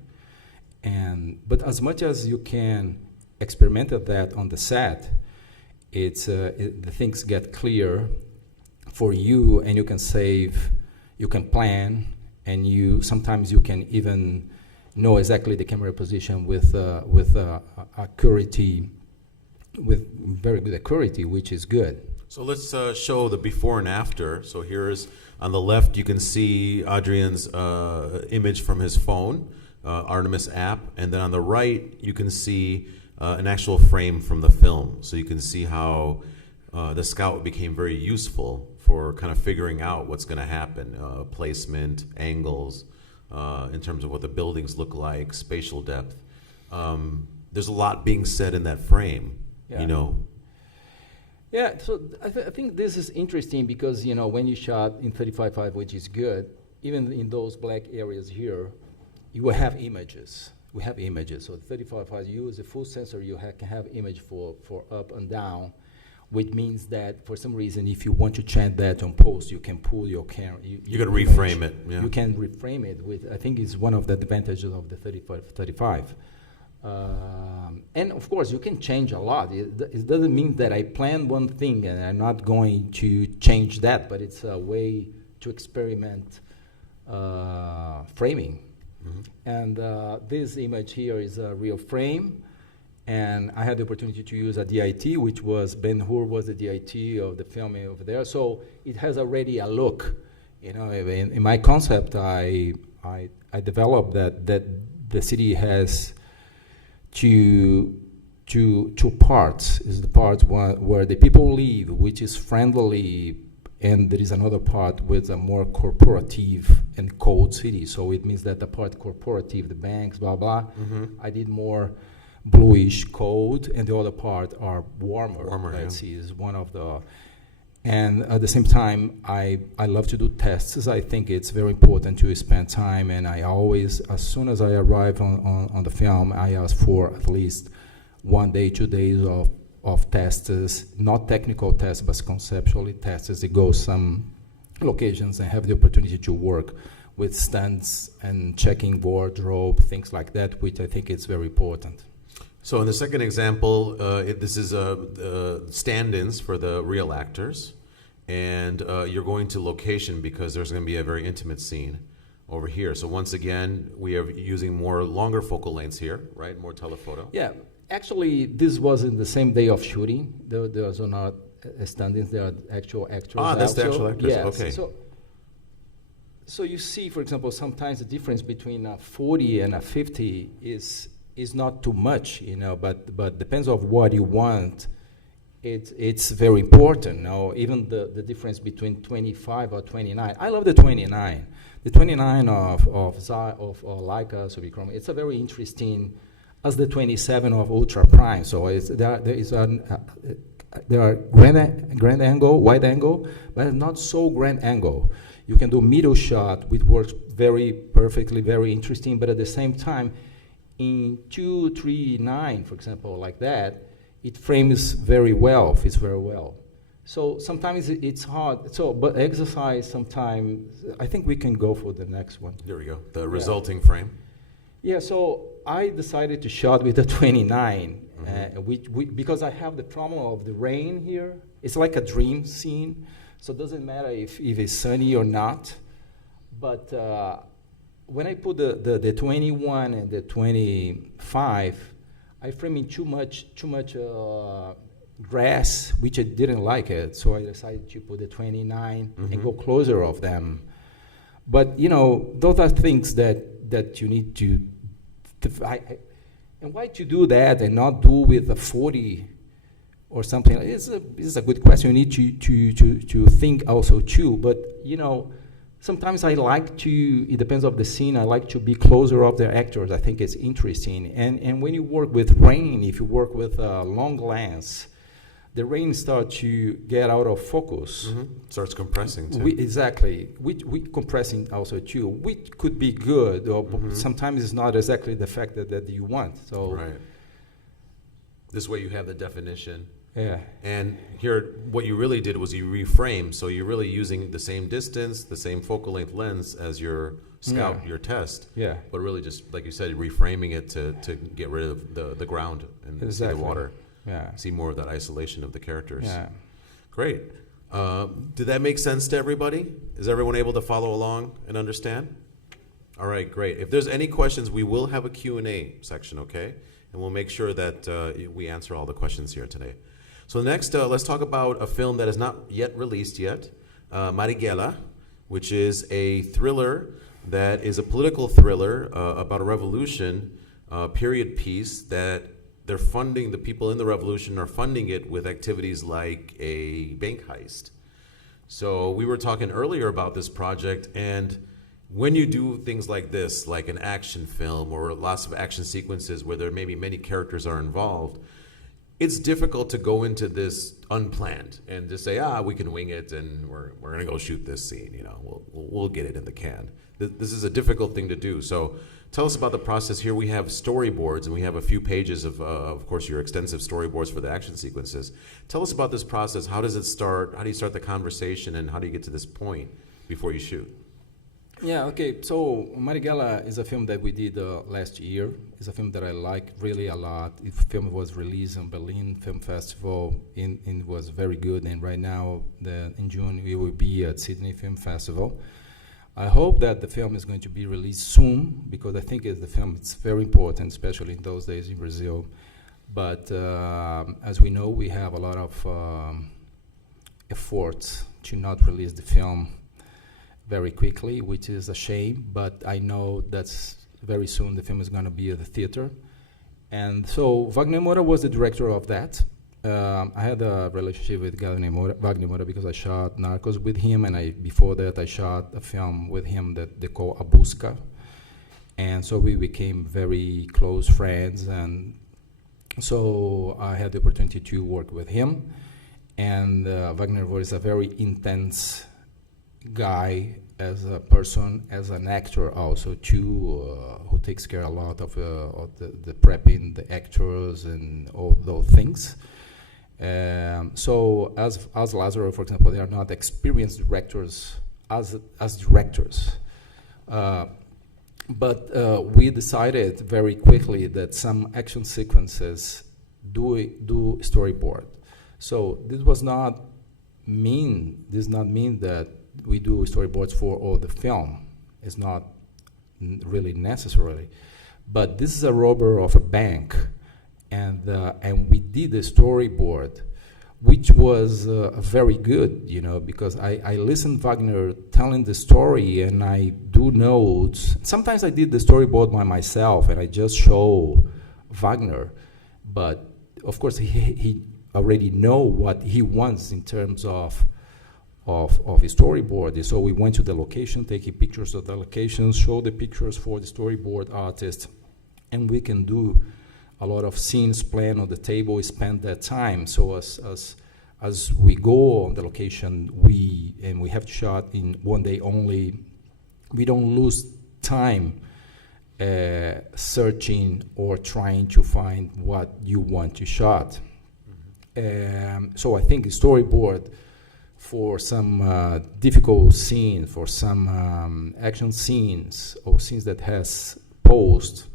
But as much as you can experiment at that on the set, the things get clear for you, and you can save, you can plan, and sometimes you can even know exactly the camera position with accuracy, with very good accuracy, which is good. So let's show the before and after. So here's on the left, you can see Adrian's image from his phone, Artemis app, and then on the right, you can see an actual frame from the film. So you can see how the scout became very useful for kind of figuring out what's going to happen, placement, angles, in terms of what the buildings look like, spatial depth. There's a lot being said in that frame, you know. Yeah, so I think this is interesting because, when you shot in 35.5, which is good, even in those black areas here, you will have images. We have images. So 35.5, you use a full sensor, you can have image for up and down, which means that for some reason, if you want to change that on post, you can pull your camera. You can reframe it. Yeah. You can reframe it with, I think it's one of the advantages of the 35. And of course, you can change a lot. It doesn't mean that I plan one thing and I'm not going to change that, but it's a way to experiment framing. Mm-hmm. And this image here is a real frame. And I had the opportunity to use a DIT, which was Ben-Hur was the DIT of the film over there. So it has already a look. In my concept, I developed that the city has two parts. Is the part where the people live, which is friendly, and there is another part with a more corporative and cold city. So it means that the part corporative, the banks, blah, blah, I did more bluish cold, and the other part are warmer. Let's see, is one of the. And at the same time, I love to do tests. I think it's very important to spend time, and I always, as soon as I arrive on the film, I ask for at least 1 day, 2 days of tests, not technical tests, but conceptually tests. To go some locations and have the opportunity to work with stands and checking wardrobe, things like that, which I think is very important. So in the second example, this is stand-ins for the real actors, and you're going to location because there's going to be a very intimate scene over here. So once again, we are using more longer focal lengths here, right? More telephoto. Yeah, actually, this was in the same day of shooting. Those are not stand-ins; they are actual actors. Ah, that's the actual actors. Yes. Okay. So you see, for example, sometimes the difference between a 40 and a 50 is not too much, but depends on what you want. It's very important. Even the difference between 25 or 29. I love the 29. The 29 of Leica Subichrome. It's a very interesting, as the 27 of Ultra Prime. So there are grand angle, wide angle, but not so grand angle. You can do middle shot, which works very perfectly, very interesting, but at the same time, in 239, for example, like that, it frames very well, fits very well. So sometimes it's hard. But exercise sometimes, I think we can go for the next one. There we go, the resulting frame. Yeah, so I decided to shot with the 29, because I have the problem of the rain here. It's like a dream scene, so it doesn't matter if it's sunny or not. But when I put the 21 and the 25, I framed in too much grass, which I didn't like it. So I decided to put the 29 and go closer of them. But those are things that you need to and why to do that and not do with the 40 or something. It's a good question. You need to think also too. But sometimes I like to. It depends on the scene. I like to be closer of the actors. I think it's interesting. And when you work with rain, if you work with long lens, the rain starts to get out of focus. Starts compressing too. Exactly. We compressing also too, which could be good, or sometimes it's not exactly the fact that you want. So right. This way you have the definition. Yeah. And here, what you really did was you reframe. So you're really using the same distance, the same focal length lens as your scout, your test. Yeah. But really just, like you said, reframing it to get rid of the ground and see the water. Yeah. See more of that isolation of the characters. Yeah. Great. Did that make sense to everybody? Is everyone able to follow along and understand? All right, great. If there's any questions, we will have a Q&A section, okay? And we'll make sure that we answer all the questions here today. So next, let's talk about a film that is not yet released yet, Marighella, which is a thriller that is a political thriller about a revolution, period piece that they're funding, the people in the revolution are funding it with activities like a bank heist. So we were talking earlier about this project, and when you do things like this, like an action film or lots of action sequences where there maybe many characters are involved, it's difficult to go into this unplanned and just say, we can wing it and we're going to go shoot this scene. We'll get it in the can. This is a difficult thing to do. So tell us about the process here. We have storyboards, and we have a few pages of course, your extensive storyboards for the action sequences. Tell us about this process. How does it start? How do you start the conversation, and how do you get to this point before you shoot? Yeah, okay. So Marighella is a film that we did last year. It's a film that I like really a lot. The film was released on Berlin Film Festival, and it was very good. And right now, in June, we will be at Sydney Film Festival. I hope that the film is going to be released soon, because I think the film is very important, especially in those days in Brazil. But as we know, we have a lot of efforts to not release the film very quickly, which is a shame, but I know that's very soon the film is going to be at the theater. And so Wagner Moura was the director of that. I had a relationship with Wagner Moura because I shot Narcos with him, and before that I shot a film with him that they call A Busca. And so we became very close friends, and so I had the opportunity to work with him. And Wagner Moura is a very intense guy as a person, as an actor also too, who takes care a lot of the prepping, the actors, and all those things. So as Lázaro, for example, they are not experienced directors as directors. But we decided very quickly that some action sequences do storyboard. So this does not mean that we do storyboards for all the film. It's not really necessarily. But this is a robber of a bank, and we did a storyboard, which was very good, because I listened Wagner telling the story, and I do notes. Sometimes I did the storyboard by myself, and I just show Wagner. But of course, he already know what he wants in terms of his storyboard. So we went to the location, taking pictures of the location, show the pictures for the storyboard artist, and we can do a lot of scenes planned on the table, spend that time. So as we go on the location, we have to shot in one day only. We don't lose time searching or trying to find what you want to shot. So I think the storyboard for some difficult scenes, for some action scenes, or scenes that has posed,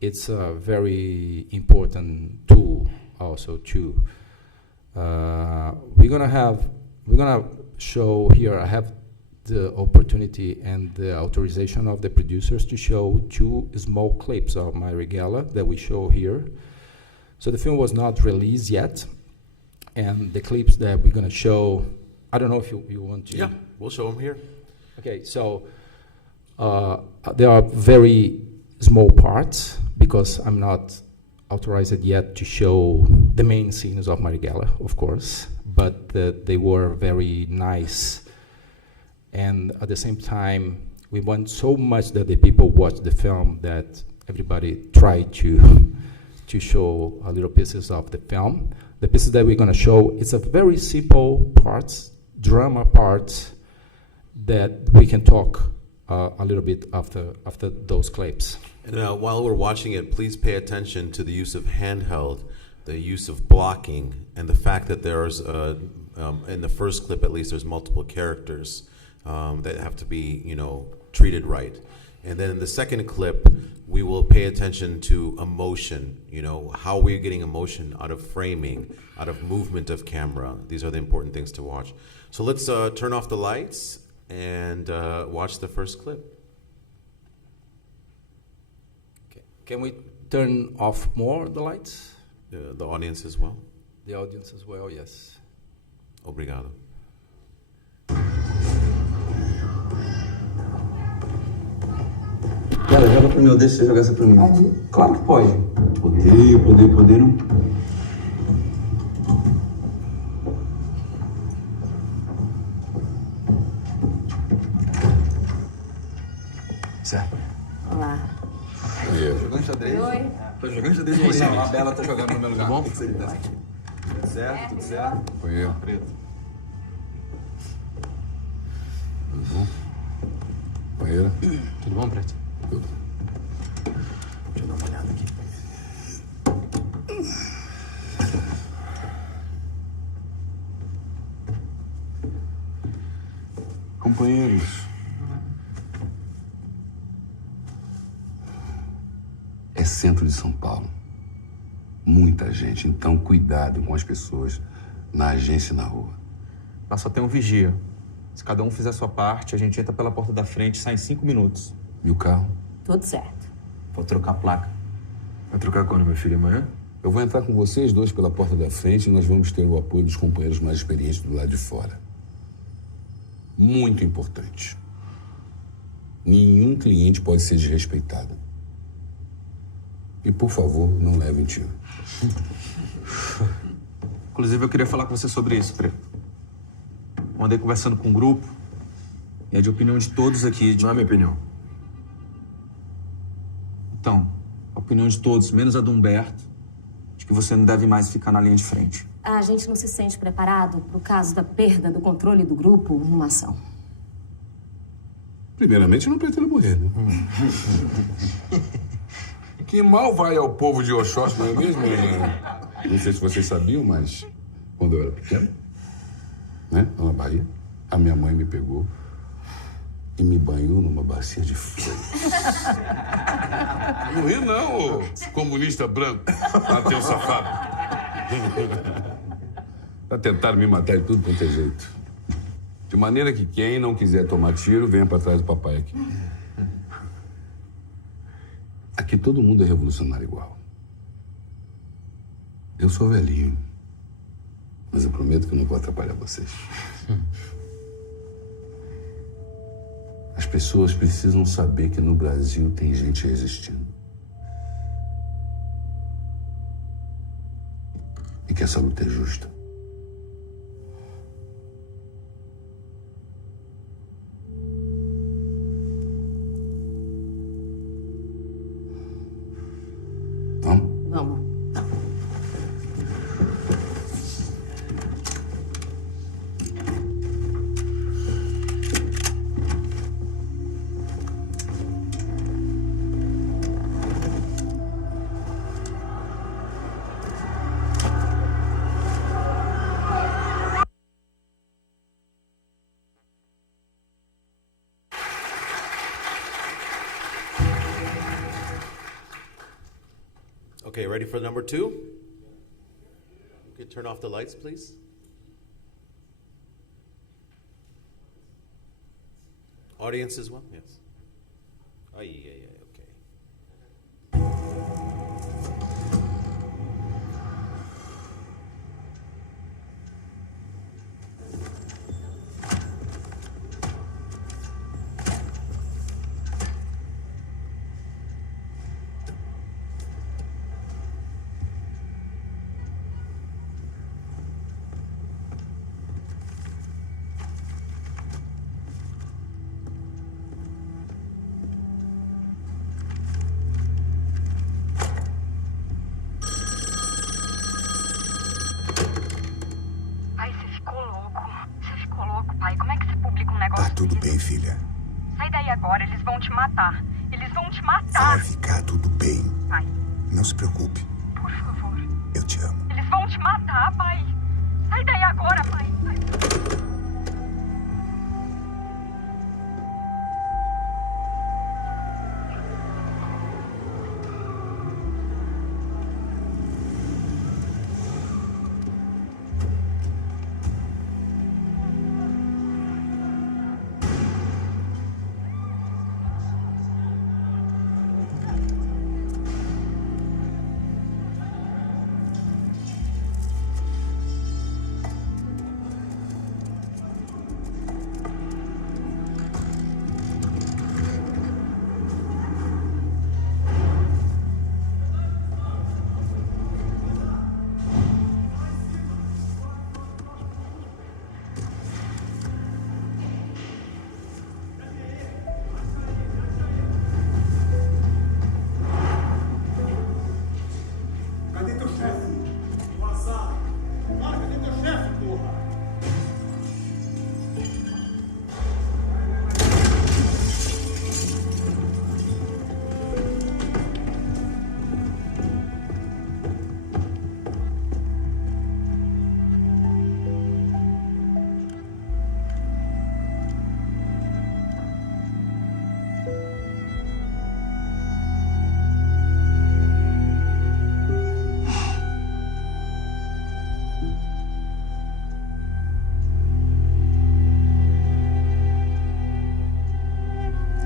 it's a very important tool also too. We're gonna show here, I have the opportunity and the authorization of the producers to show 2 small clips of Marighella that we show here. So the film was not released yet, and the clips that we're gonna show, I don't know if you want to. Yeah, we'll show them here. Okay, so there are very small parts because I'm not authorized yet to show the main scenes of Marighella, of course, but they were very nice. And at the same time, we want so much that the people watch the film that everybody tried to show a little pieces of the film. The pieces that we're going to show, it's a very simple parts, drama parts, that we can talk a little bit after those clips. And while we're watching it, please pay attention to the use of handheld, the use of blocking, and the fact that there's, in the first clip at least, there's multiple characters that have to be, treated right. And then in the second clip, we will pay attention to emotion, how we're getting emotion out of framing, out of movement of camera. These are the important things to watch. So let's turn off the lights and watch the first clip. Okay. Can we turn off more the lights? The audience as well? The audience as well, yes. Obrigado. Cara, joga pro meu, deixa você jogar essa pra mim. Pode? Claro que pode. Poder não. Certo. Olá. Jogando xadrez? Oi. Tô jogando xadrez com você. A Bela tá jogando no meu lugar. Tudo bom? Tudo certo? Tudo certo? Foi eu. Preto. Tudo bom? Companheira? Tudo bom, Preto? Tudo. Deixa eu dar uma olhada aqui. Companheiros, é centro de São Paulo. Muita gente, então cuidado com as pessoas na agência e na rua. Lá só tem um vigia. Se cada um fizer a sua parte, a gente entra pela porta da frente e sai em 5 minutos. E o carro? Tudo certo. Vou trocar a placa. Vai trocar quando, meu filho? Amanhã? Eu vou entrar com vocês dois pela porta da frente e nós vamos ter o apoio dos companheiros mais experientes do lado de fora. Muito importante. Nenhum cliente pode ser desrespeitado. E, por favor, não levem tiro. Inclusive, eu queria falar com você sobre isso, Preto. Eu andei conversando com um grupo e é de opinião de todos aqui. Não é minha opinião. Então, a opinião de todos, menos a do Humberto, de que você não deve mais ficar na linha de frente. A gente não se sente preparado pro caso da perda do controle do grupo numa ação. Primeiramente, eu não pretendo morrer, né? Que mal vai ao povo de Oxóssi, não é mesmo? Não sei se vocês sabiam, mas quando eu era pequeno, né, lá na Bahia, a minha mãe me pegou e me banhou numa bacia de flores. Não ri não, ô comunista branco, ateu safado. Já tentaram me matar de tudo quanto é jeito. De maneira que quem não quiser tomar tiro, venha pra trás do papai aqui. Aqui todo mundo é revolucionário igual. Eu sou velhinho, mas eu prometo que eu não vou atrapalhar vocês. As pessoas precisam saber que no Brasil tem gente resistindo. E que essa luta é justa. Vamos? Vamos. Okay, ready for number 2? Okay, turn off the lights, please. Audience as well? Yes. Ay, okay. tudo bem, filha. Sai daí agora, eles vão te matar. Eles vão te matar. Vai ficar tudo bem. Pai, Não se preocupe. por favor. Eu te amo. Eles vão te matar, pai. Sai daí agora, pai. Sai.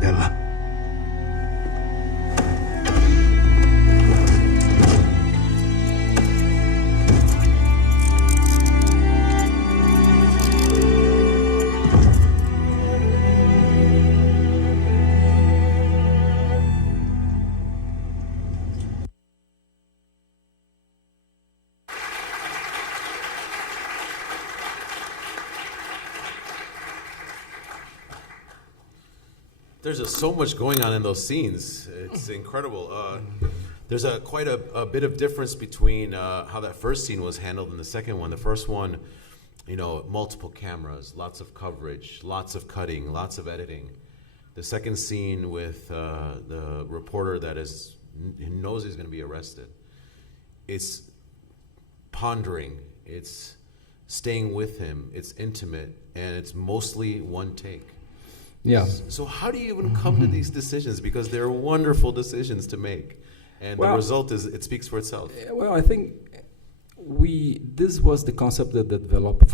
Ela. There's just so much going on in those scenes. It's incredible. There's quite a bit of difference between how that first scene was handled and the second one. The first one, you know, multiple cameras, lots of coverage, lots of cutting, lots of editing. The second scene with the reporter that knows he's going to be arrested. It's pondering. It's staying with him. It's intimate, and it's mostly one take. Yeah. So how do you even come to these decisions? Because they're wonderful decisions to make, and the result is it speaks for itself. Well, I think this was the concept that developed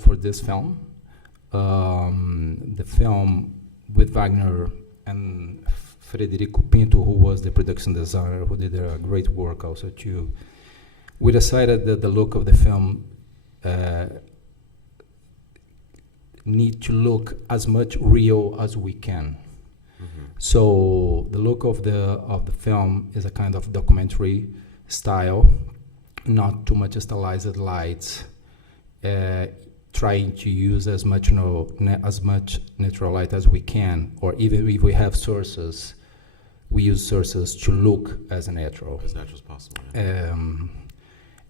for this film. The film with Wagner and Frederico Pinto, who was the production designer, who did a great work also too. We decided that the look of the film need to look as much real as we can. So the look of the film is a kind of documentary style, not too much stylized lights, trying to use as much natural light as we can, or even if we have sources, we use sources to look as natural. As natural as possible. Yeah.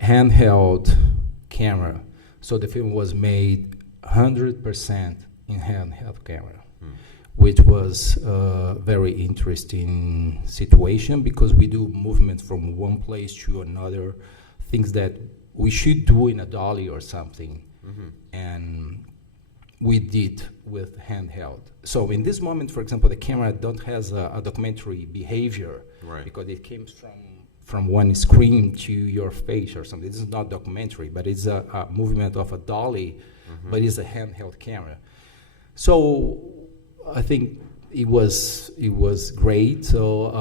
Handheld camera. So the film was made 100% in handheld camera, which was a very interesting situation because we do movement from one place to another, things that we should do in a dolly or something, and we did with handheld. So in this moment, for example, the camera don't has a documentary behavior, right, because it came from one screen to your face or something. This is not documentary, but it's a movement of a dolly, but it's a handheld camera. So I think it was great. So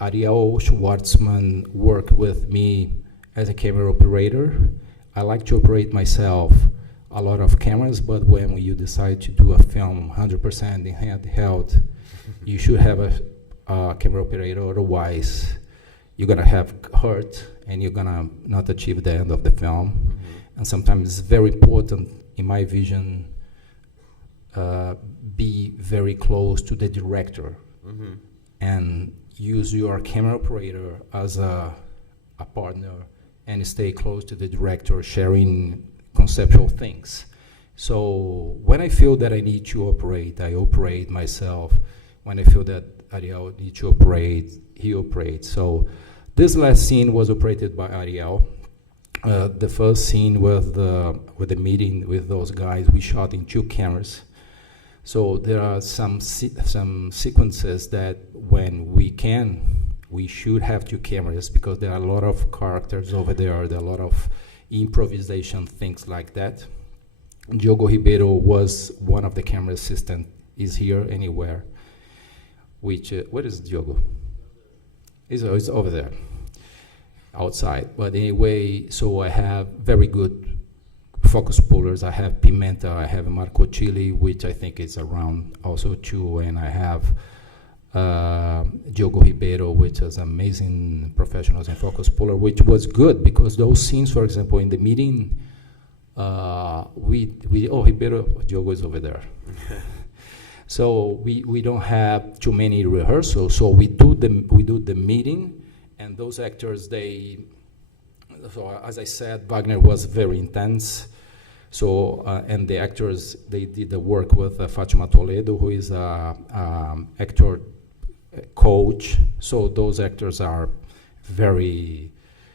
Ariel Schwartzman worked with me as a camera operator. I like to operate myself a lot of cameras, but when you decide to do a film 100% in handheld, you should have a camera operator, otherwise you're gonna have hurt and you're gonna not achieve the end of the film. And sometimes it's very important, in my vision, be very close to the director and use your camera operator as a partner and stay close to the director, sharing conceptual things. So when I feel that I need to operate, I operate myself. When I feel that Ariel needs to operate, he operates. So this last scene was operated by Ariel. The first scene with the meeting with those guys, we shot in 2 cameras. So there are some sequences that when we should have 2 cameras because there are a lot of characters over there. There are a lot of improvisation, things like that. Diogo Ribeiro was one of the camera assistants. Is here anywhere? Which where is Diogo? He's over there, outside. But anyway, so I have very good focus pullers. I have Pimenta. I have Marco Chili, which I think is around also too, and I have Diogo Ribeiro, which is amazing professionals in focus puller, which was good because those scenes, for example, in the meeting. Ribeiro, Diogo is over there. So we don't have too many rehearsals. So we do the meeting, and those actors so as I said, Wagner was very intense. So and the actors they did the work with Fatima Toledo, who is a actor coach. So those actors are very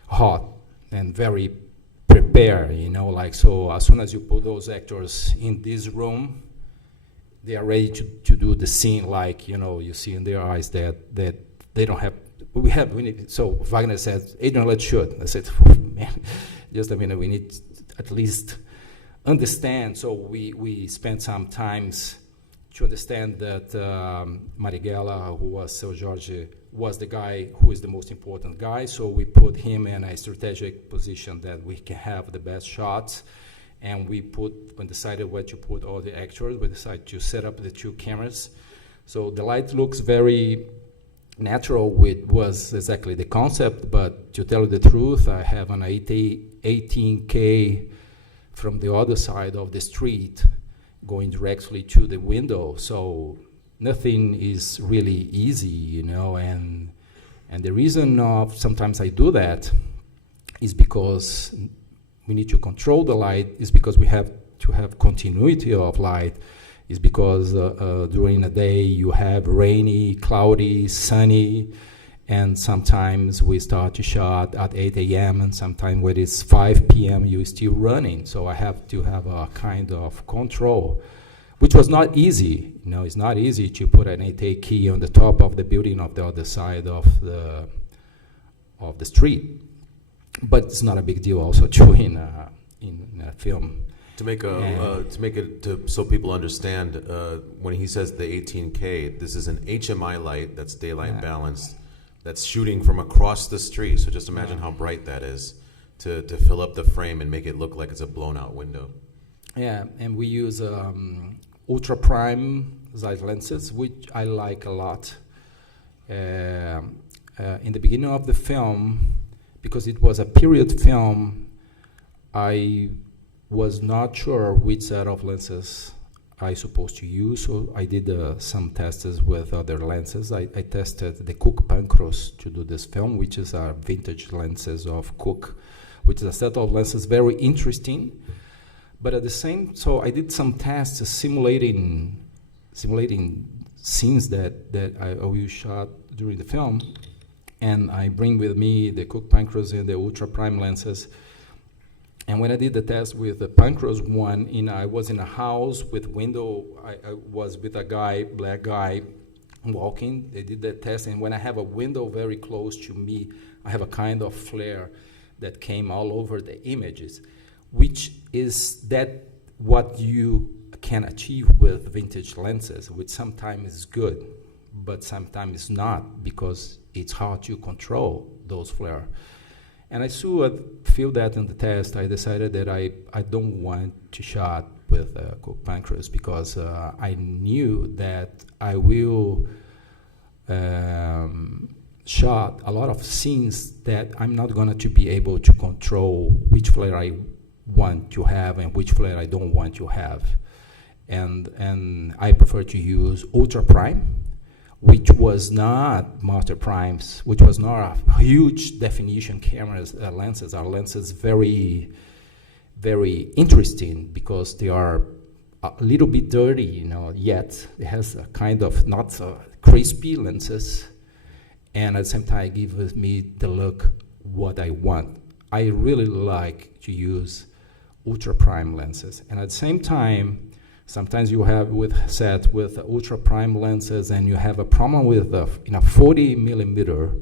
hot and very prepare, so as soon as you put those actors in this room, they are ready to do the scene, you see in their eyes that they don't have, we need, so Wagner said, Adrian, let's shoot. I said, oh, man, just a minute, we need at least understand, so we spent some times to understand that Marighella, who was Seu Jorge, was the guy who is the most important guy, so we put him in a strategic position that we can have the best shots, and we decided where to put all the actors. We decided to set up the 2 cameras. So the light looks very natural, was exactly the concept, but to tell you the truth, I have an 18K from the other side of the street going directly to the window, so nothing is really easy, and the reason of sometimes I do that is because we need to control the light, is because we have to have continuity of light, is because during the day you have rainy, cloudy, sunny, and sometimes we start to shot at 8 a.m. and sometimes when it's 5 p.m. you're still running, so I have to have a kind of control, which was not easy. It's not easy to put an 8A key on the top of the building of the other side of the street. But it's not a big deal also too in a film. To make it so people understand, when he says the 18K, this is an HMI light that's daylight balanced, that's shooting from across the street. So just imagine how bright that is to fill up the frame and make it look like it's a blown out window. Yeah, and we use ultra prime Zeiss lenses, which I like a lot. In the beginning of the film, because it was a period film, I was not sure which set of lenses I supposed to use, so I did some tests with other lenses. I tested the Cooke Pancros to do this film, which is a vintage lenses of Cooke, which is a set of lenses very interesting. But at the same, so I did some tests simulating scenes that I will shot during the film, and I bring with me the Cooke Pancros and the ultra prime lenses. And when I did the test with the Pancros one, I was in a house with window. I was with a guy, black guy, walking. They did the test, and when I have a window very close to me, I have a kind of flare that came all over the images, which is that what you can achieve with vintage lenses, which sometimes is good, but sometimes not, because it's hard to control those flare. And I feel that in the test, I decided that I don't want to shot with Cooke Pancros, because I knew that I will shot a lot of scenes that I'm not going to be able to control which flare I want to have and which flare I don't want to have. And I prefer to use ultra prime, which was not master primes, which was not a huge definition cameras, lenses. Our lenses very very interesting because they are a little bit dirty, yet it has a kind of not so crispy lenses, and at the same time it gives me the look what I want. I really like to use ultra prime lenses, and at the same time, sometimes you have with ultra prime lenses, and you have a problem with in a 40 millimeter,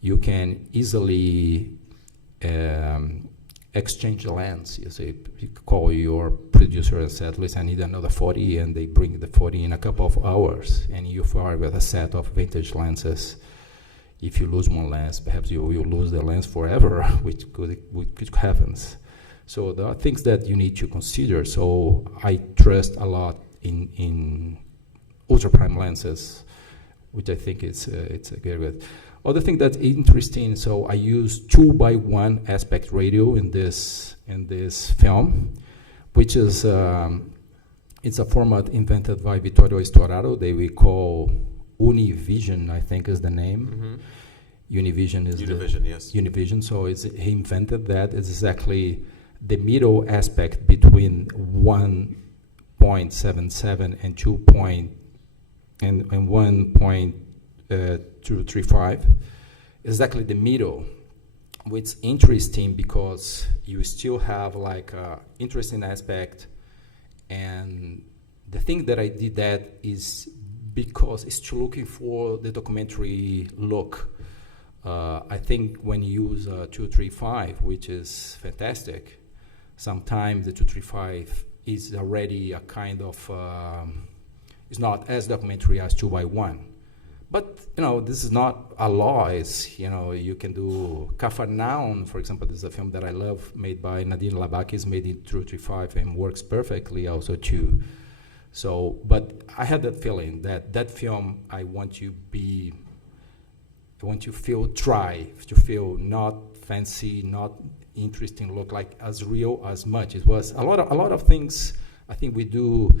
you can easily exchange the lens. You say, you call your producer and say, listen, I need another 40, and they bring the 40 in a couple of hours, and you are with a set of vintage lenses. If you lose one lens, perhaps you will lose the lens forever, which happens. So there are things that you need to consider. So I trust a lot in ultra prime lenses, which I think it's a good. Other thing that's interesting. So I use 2x1 aspect ratio in this film, which is it's a format invented by Vittorio Storaro. We call Univision, I think is the name. Mm-hmm. Univision is yes. Univision. So he invented that. It's exactly the middle aspect between 1.77 and 1.235. Exactly the middle, which is interesting because you still have like a interesting aspect. And the thing that I did that is because it's still looking for the documentary look. I think when you use 235, which is fantastic, sometimes the 235 is already a kind of, it's not as documentary as 2x1. But, this is not a law. It's, you can do Cafarnaum, for example. This is a film that I love, made by Nadine Labaki. It's made in 235 and works perfectly also too. So, but I had that feeling that film, I want to feel dry, to feel not fancy, not interesting, look like as real as much. It was a lot of things I think we do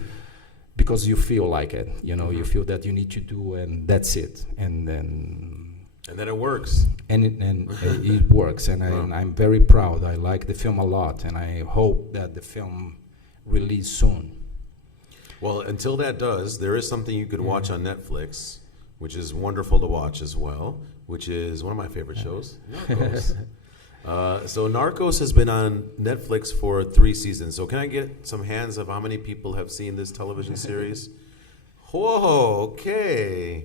because you feel like it, you feel that you need to do, and that's it, and then it works, and it works, and I'm very proud. I like the film a lot, and I hope that the film release soon. Well, until that does, there is something you could watch on Netflix, which is wonderful to watch as well, which is one of my favorite shows, Narcos. So Narcos has been on Netflix for 3 seasons. So can I get some hands of how many people have seen this television series? Whoa, okay.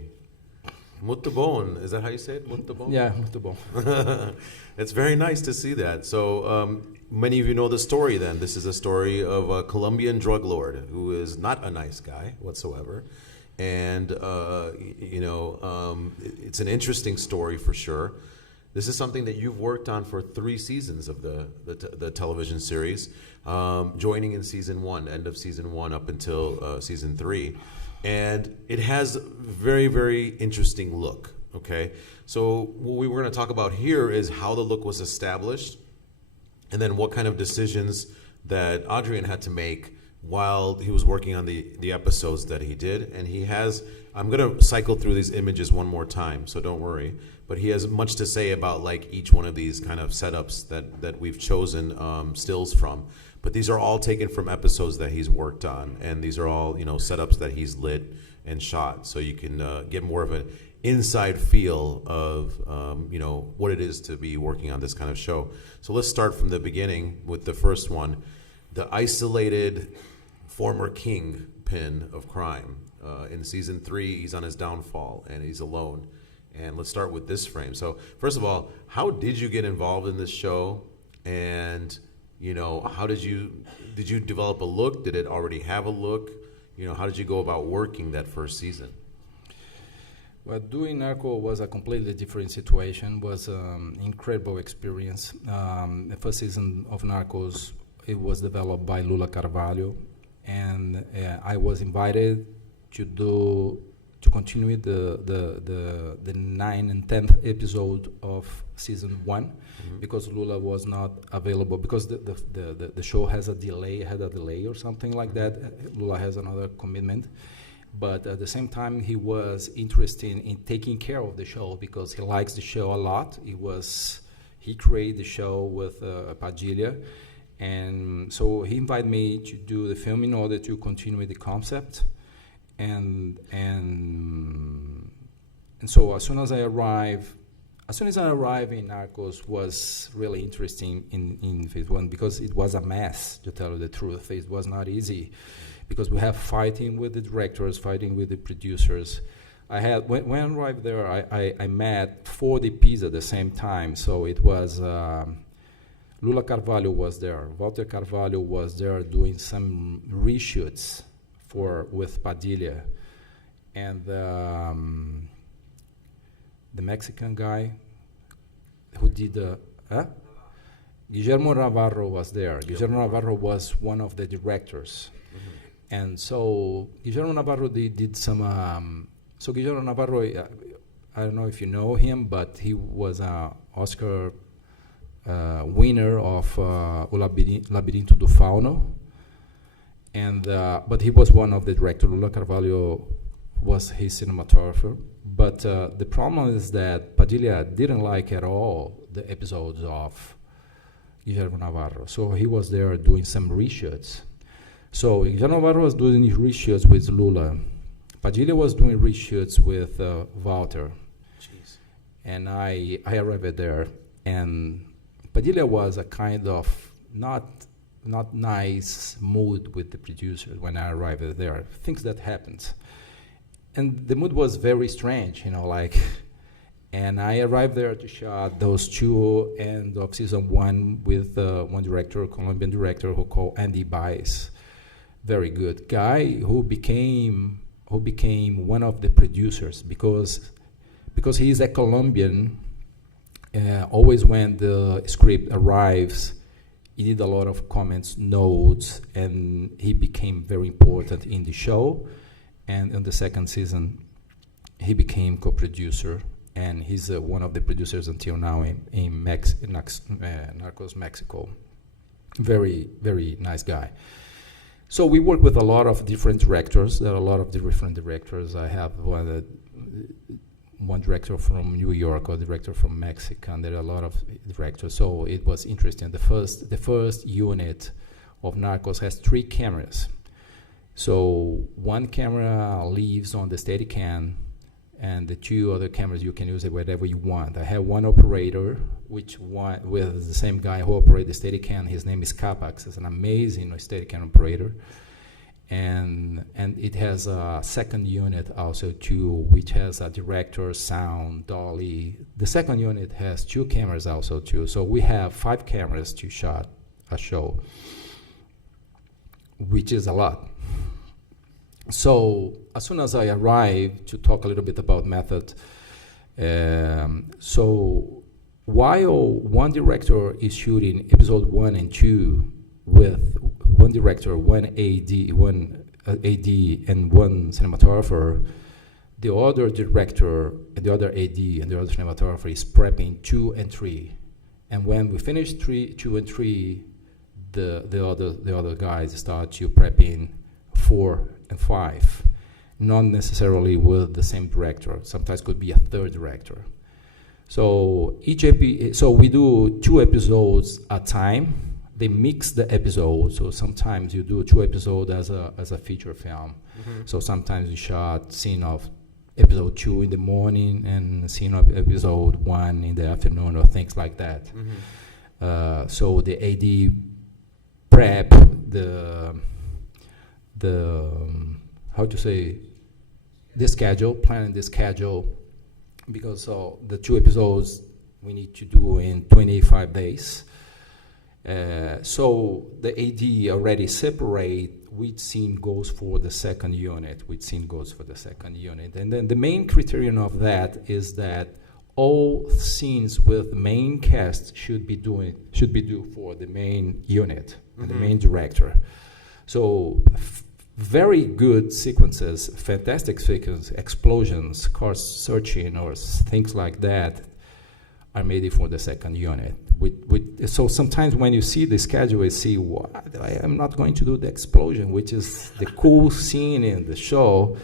Muito bom. Is that how you say it? Muito bom? Yeah, muito bom. It's very nice to see that. So many of you know the story then. This is a story of a Colombian drug lord who is not a nice guy whatsoever. And, it's an interesting story for sure. This is something that you've worked on for 3 seasons of the television series, joining in season 1, end of season 1 up until season 3. And it has a very, very interesting look, okay? So what we were going to talk about here is how the look was established, and then what kind of decisions that Adrian had to make while he was working on the episodes that he did. And he has, I'm going to cycle through these images one more time, so don't worry. But he has much to say about like each one of these kind of setups that we've chosen stills from. But these are all taken from episodes that he's worked on, and these are all setups that he's lit and shot, so you can get more of an inside feel of what it is to be working on this kind of show. So let's start from the beginning with the first one, the isolated former kingpin of crime. In season 3, he's on his downfall and he's alone. And let's start with this frame. So first of all, how did you get involved in this show? And how did you develop a look? Did it already have a look? How did you go about working that first season? Well, doing Narco was a completely different situation. Was an incredible experience. The first season of Narcos, it was developed by Lula Carvalho, and I was invited to continue the 9th and 10th episode of season 1, because Lula was not available, because the show had a delay or something like that. Lula has another commitment, but at the same time he was interested in taking care of the show because he likes the show a lot. He created the show with Padilha, And so he invited me to do the film in order to continue with the concept. And so as soon as I arrived in Narcos was really interesting in phase one, because it was a mess, to tell you the truth. It was not easy, because we have fighting with the directors, fighting with the producers. When I arrived there, I met 40 people at the same time. So it was, Lula Carvalho was there, Walter Carvalho was there doing some reshoots with Padilha. And the Mexican guy who did Guillermo Navarro was there. Yep. Guillermo Navarro was one of the directors. Mm-hmm. And so Guillermo Navarro did some, so Guillermo Navarro, I don't know if you know him, but he was an Oscar winner of O Labirinto do Fauno. And, but he was one of the directors. Lula Carvalho was his cinematographer. But the problem is that Padilha didn't like at all the episodes of Guillermo Navarro. So he was there doing some reshoots. So Guillermo Navarro was doing reshoots with Lula. Padilha was doing reshoots with Walter. Jeez. And I arrived there. And Padilha was a kind of not nice mood with the producers when I arrived there. Things that happened. And the mood was very strange, and I arrived there to shot those 2 end of season 1 with one director, Colombian director, who called Andy Baez. Very good guy who became one of the producers because he is a Colombian. Always when the script arrives, he did a lot of comments, notes, and he became very important in the show. And in the second season, he became co-producer, and he's one of the producers until now in Narcos Mexico. Very, very nice guy. So we work with a lot of different directors. There are a lot of different directors. I have one director from New York, or director from Mexico, and there are a lot of directors. So it was interesting. The first unit of Narcos has 3 cameras. So one camera lives on the Steadicam, and the 2 other cameras you can use it wherever you want. I have one operator, with the same guy who operates the Steadicam. His name is Capax. He's an amazing Steadicam operator. And it has a second unit also too, which has a director, sound, dolly. The second unit has 2 cameras also too. So we have 5 cameras to shot a show, which is a lot. So as soon as I arrived, to talk a little bit about method, so while one director is shooting episode 1 and 2 with one director, one AD, and one cinematographer, the other director and the other AD and the other cinematographer is prepping 2 and 3. And when we finish 2 and 3, the other guys start to prepping 4 and 5, not necessarily with the same director. Sometimes could be a third director. So so we do 2 episodes at a time. They mix the episodes. So sometimes you do 2 episodes as a feature film. Mm-hmm. So sometimes you shot scene of episode 2 in the morning and scene of episode 1 in the afternoon, or things like that. Mm-hmm. So the AD prep planning the schedule, because the 2 episodes we need to do in 25 days. So the AD already separate which scene goes for the second unit, And then the main criterion of that is that all scenes with the main cast should be due for the main unit, mm-hmm. and the main director. So very good sequences, fantastic sequences, explosions, cars searching, or things like that are made for the second unit. So sometimes when you see the schedule, you see, what? I am not going to do the explosion, which is the cool scene in the show.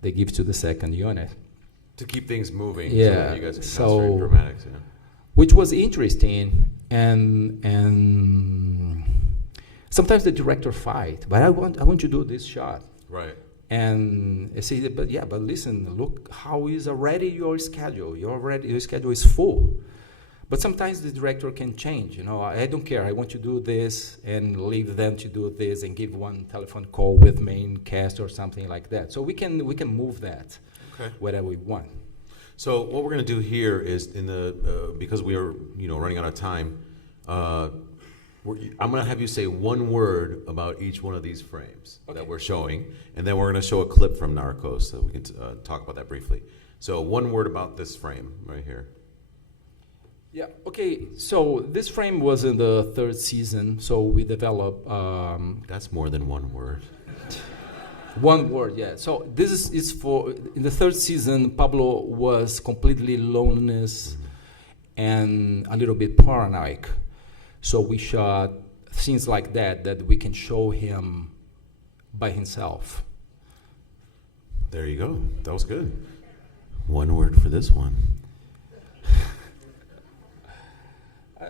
They give to the second unit. To keep things moving. Yeah. So that you guys can concentrate dramatics, which was interesting, and sometimes the director fight, but I want to do this shot. Right. And I say, but listen, look how is already your schedule. Your schedule is full. But sometimes the director can change. I don't care. I want to do this and leave them to do this and give one telephone call with main cast or something like that. So we can move that whatever we want. So what we're going to do here is because we are running out of time. I'm going to have you say one word about each one of these frames that we're showing, and then we're going to show a clip from Narcos so we can talk about that briefly. So one word about this frame right here. Yeah, okay, so this frame was in the 3rd season, so we developed... That's more than one word. One word, yeah. So this is for... In the 3rd season, Pablo was completely loneliness and a little bit paranoid. So we shot scenes like that we can show him by himself. There you go. That was good. One word for this one.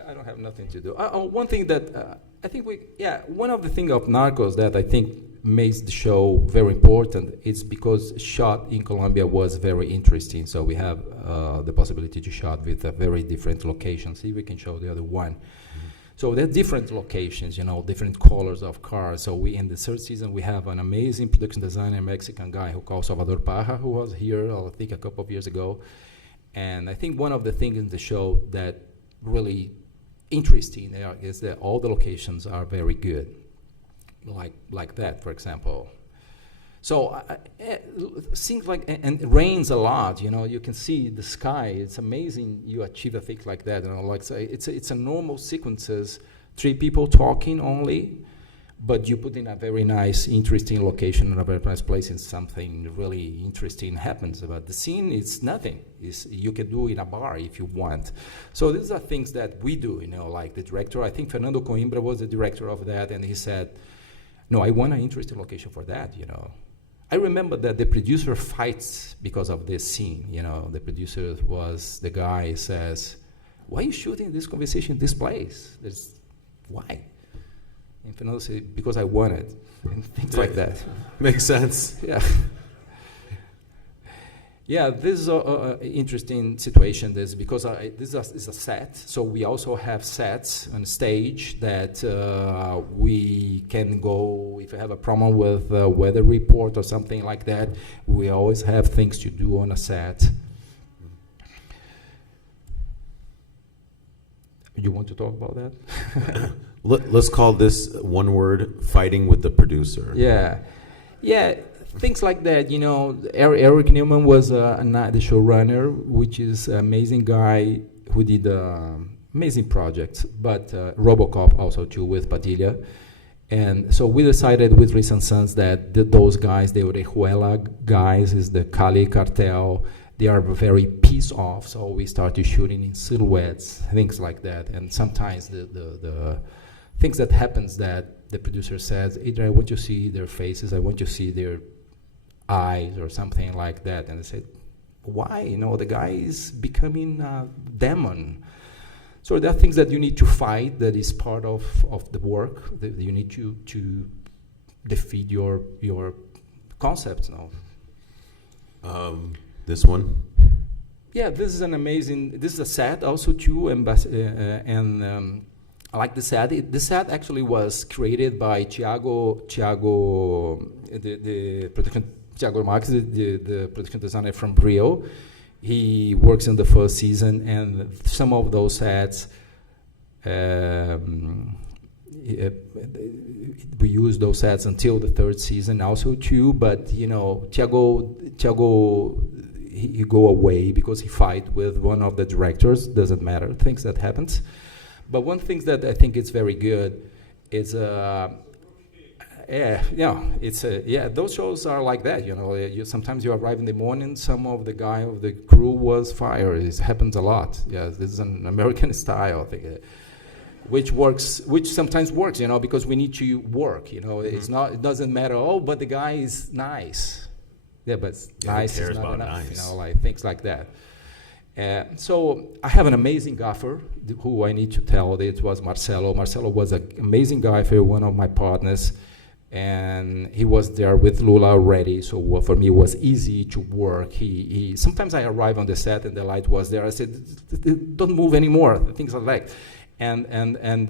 I don't have nothing to do. One thing that I think one of the things of Narcos that I think makes the show very important is because shot in Colombia was very interesting. So we have the possibility to shot with very different locations. See, we can show the other one. So there are different locations, different colors of cars. So in the 3rd season, we have an amazing production designer, Mexican guy who called Salvador Parra, who was here, I think, a couple of years ago. And I think one of the things in the show that really interesting there is that all the locations are very good, like that, for example. So things like, and it rains a lot, you can see the sky. It's amazing you achieve a thing like that. So it's a normal sequences, 3 people talking only, but you put in a very nice, interesting location in a very nice place, and something really interesting happens. But the scene is nothing. You can do in a bar if you want. So these are things that we do, like the director. I think Fernando Coimbra was the director of that, and he said, no, I want an interesting location for that, I remember that the producer fights because of this scene. The producer was the guy who says, why are you shooting this conversation in this place? Why? And Fernando said, because I want it, and things like that. Makes sense. Yeah. Yeah, this is an interesting situation. This because this is a set, so we also have sets on stage that we can go if you have a problem with a weather report or something like that. We always have things to do on a set. You want to talk about that? Let's call this one word: fighting with the producer. Yeah. Things like that, Eric Newman was the showrunner, which is an amazing guy who did amazing projects, but RoboCop also too with Padilla. And so we decided with Riz and Sons that those guys, the Orejuela guys, is the Cali cartel, they are very piece off, so we started shooting in silhouettes, things like that. And sometimes the things that happens that the producer says, Adrian, I want to see their faces, I want to see their eyes or something like that. And I said, why? The guy is becoming a demon. So there are things that you need to fight that is part of the work, that you need to defeat your concepts now. This one? Yeah, this is a set also too, and I like the set. The set actually was created by Thiago, the production, Thiago Marques, the production designer from Rio. He works in the 1st season, and some of those sets, we use those sets until the 3rd season also too. But Thiago, he go away because he fight with one of the directors. Doesn't matter, things that happens. But one thing that I think is very good is, those shows are like that. Sometimes you arrive in the morning, some of the guy of the crew was fired. It happens a lot. Yeah, this is an American style, I think, which sometimes works. Because we need to work. It's not. It doesn't matter. Oh, but the guy is nice. Yeah, but nice is not enough. Nice. Like things like that. So I have an amazing gaffer who I need to tell. It was Marcelo. Marcelo was an amazing guy for one of my partners. And he was there with Lula already, so for me it was easy to work. He sometimes I arrive on the set and the light was there. I said, "Don't move anymore." Things like that, and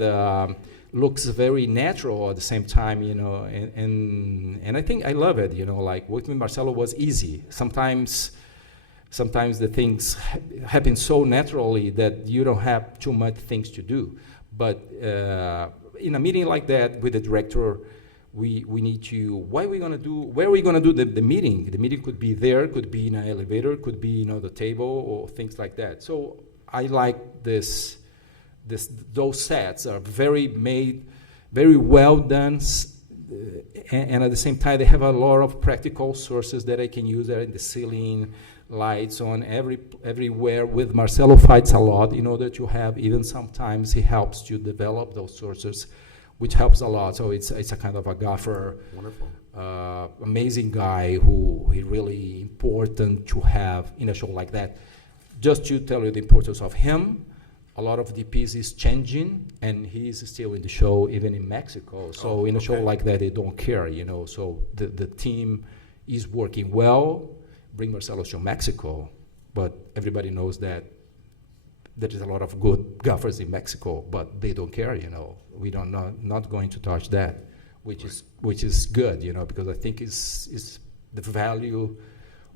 looks very natural at the same time, you know. And I think I love it, you know. Like working with Marcelo was easy. Sometimes the things happen so naturally that you don't have too much things to do. But in a meeting like that with the director, we need to, where are we gonna do the meeting? The meeting could be there, could be in an elevator, could be, you know, the table or things like that. So I like those sets are very well done, and at the same time they have a lot of practical sources that I can use there in the ceiling, lights on everywhere. With Marcelo fights a lot in order to have, even sometimes he helps to develop those sources, which helps a lot. So it's a kind of a gaffer. Wonderful. Amazing guy who he really important to have in a show like that. Just to tell you the importance of him, a lot of DPs is changing, and he's still in the show, even in Mexico. So in a show like that, they don't care, you know. So the team is working well. Bring Marcelo to Mexico, but everybody knows that there is a lot of good gaffers in Mexico, but they don't care, you know. We don't not going to touch that, which is good, you know, because I think is the value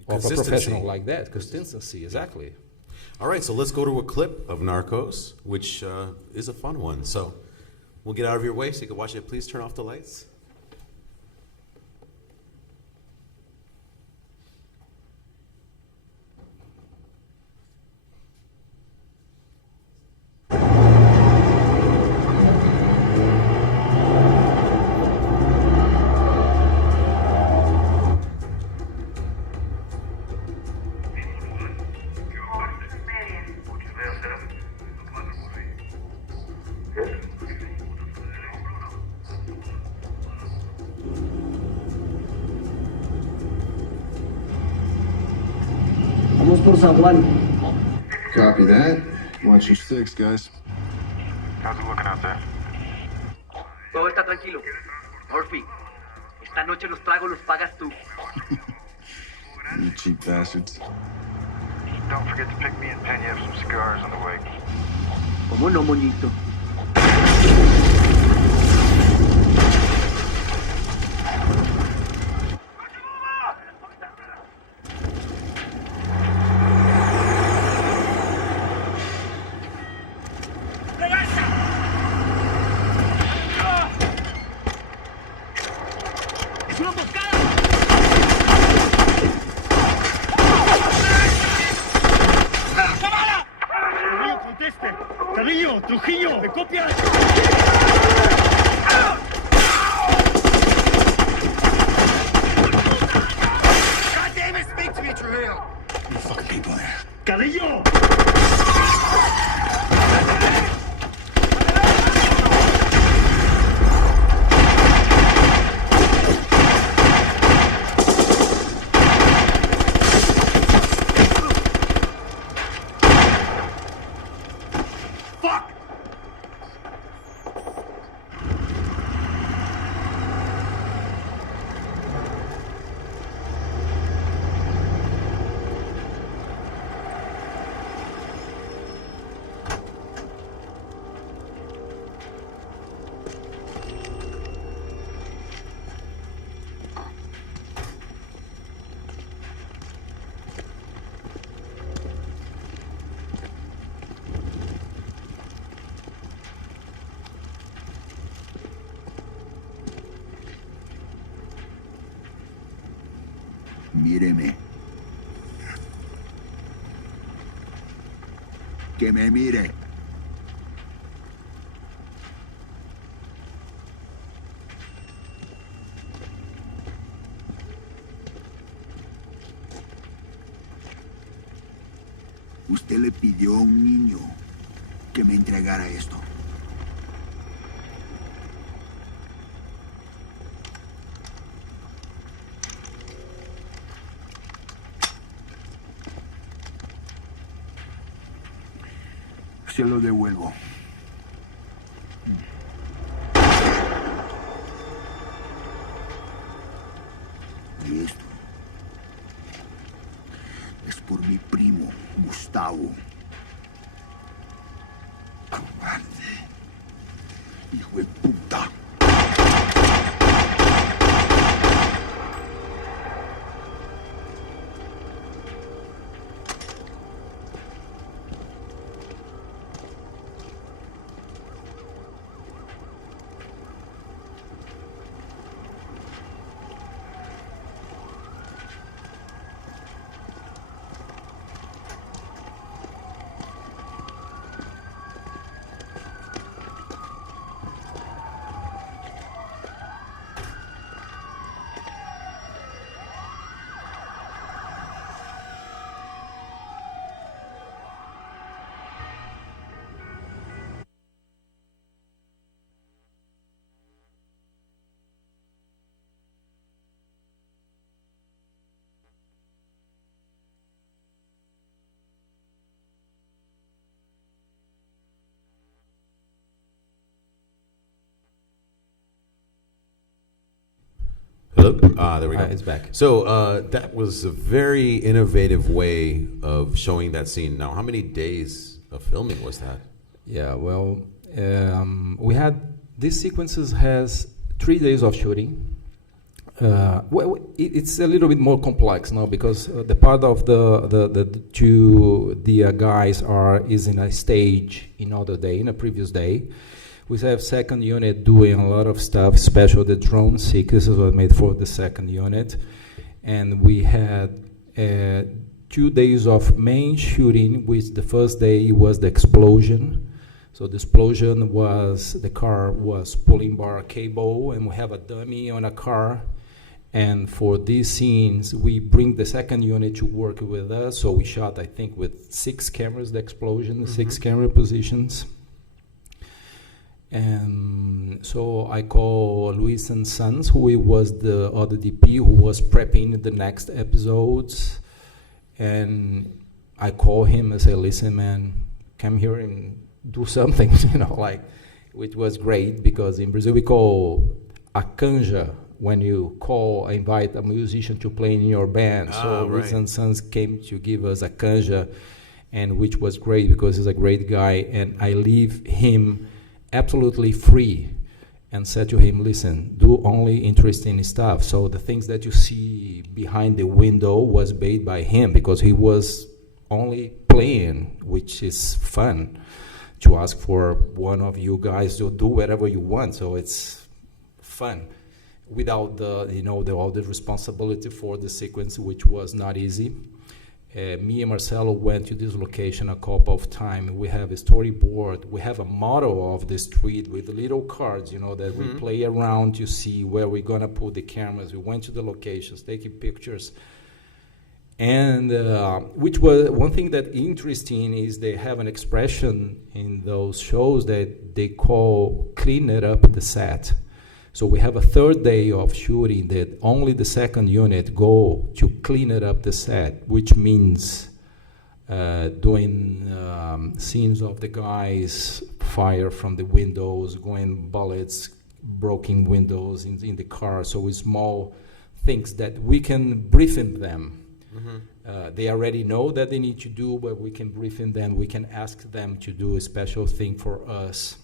of a professional like that. Consistency, exactly. All right, so let's go to a clip of Narcos, which is a fun one. So we'll get out of your way so you can watch it. Please turn off the lights. Copy that. Watch your six, guys. How's it looking out there? Todo está tranquilo. Murphy, esta noche los tragos los pagas tú. You cheap bastards. Don't forget to pick me and Penny up some cigars on the way. ¿Cómo no, moñito? Míreme. Que me mire. Usted le pidió a un niño que me entregara esto. Se lo devuelvo. Y esto es por mi primo, Gustavo. Cobarde. Hijo de puta. Hello? There we go. It's back. So that was a very innovative way of showing that scene. Now, how many days of filming was that? Yeah, well, we had, these sequences has 3 days of shooting. Well, it's a little bit more complex now because the part of the two guys is in a stage in a previous day. We have second unit doing a lot of stuff, especially the drone sequences were made for the second unit. And we had 2 days of main shooting, which the first day was the explosion. So the explosion was, the car was pulling bar cable, and we have a dummy on a car. And for these scenes, we bring the second unit to work with us. So we shot, I think, with 6 cameras, the explosion, 6 camera positions. And so I call Luis and Sons, who was the other DP, who was prepping the next episodes. And I call him and say, listen, man, come here and do something, which was great, because in Brazil we call a canja when you invite a musician to play in your band. So Luis and Sons came to give us a canja, and which was great because he's a great guy, and I leave him absolutely free and said to him, listen, do only interesting stuff. So the things that you see behind the window was made by him because he was only playing, which is fun to ask for one of you guys to do whatever you want. So it's fun without all the responsibility for the sequence, which was not easy. Me and Marcelo went to this location a couple of times. We have a storyboard. We have a model of the street with little cards, that we play around to see where we're going to put the cameras. We went to the locations, taking pictures. And which was one thing that interesting is they have an expression in those shows that they call clean it up the set. So we have a third day of shooting that only the second unit go to clean it up the set, which means doing scenes of the guys fire from the windows, going bullets, broken windows in the car. So it's small things that we can brief in them. They already know that they need to do, but we can brief in them. We can ask them to do a special thing for us,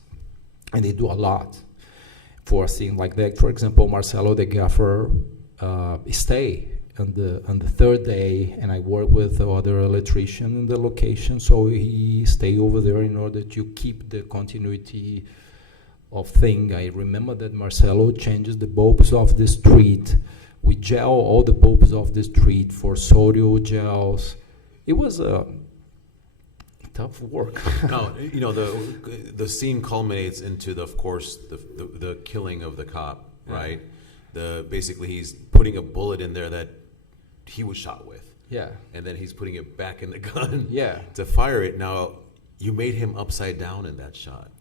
and they do a lot for a scene like that. For example, Marcelo, the gaffer, stay on the third day, and I work with the other electrician in the location, so he stay over there in order to keep the continuity of thing. I remember that Marcelo changes the bulbs of the street. We gel all the bulbs of the street for sodium gels. It was a tough work. No, the scene culminates into of course the killing of the cop, right? Basically he's putting a bullet in there that he was shot with. Yeah. And then he's putting it back in the gun. Yeah. To fire it. Now, you made him upside down in that shot.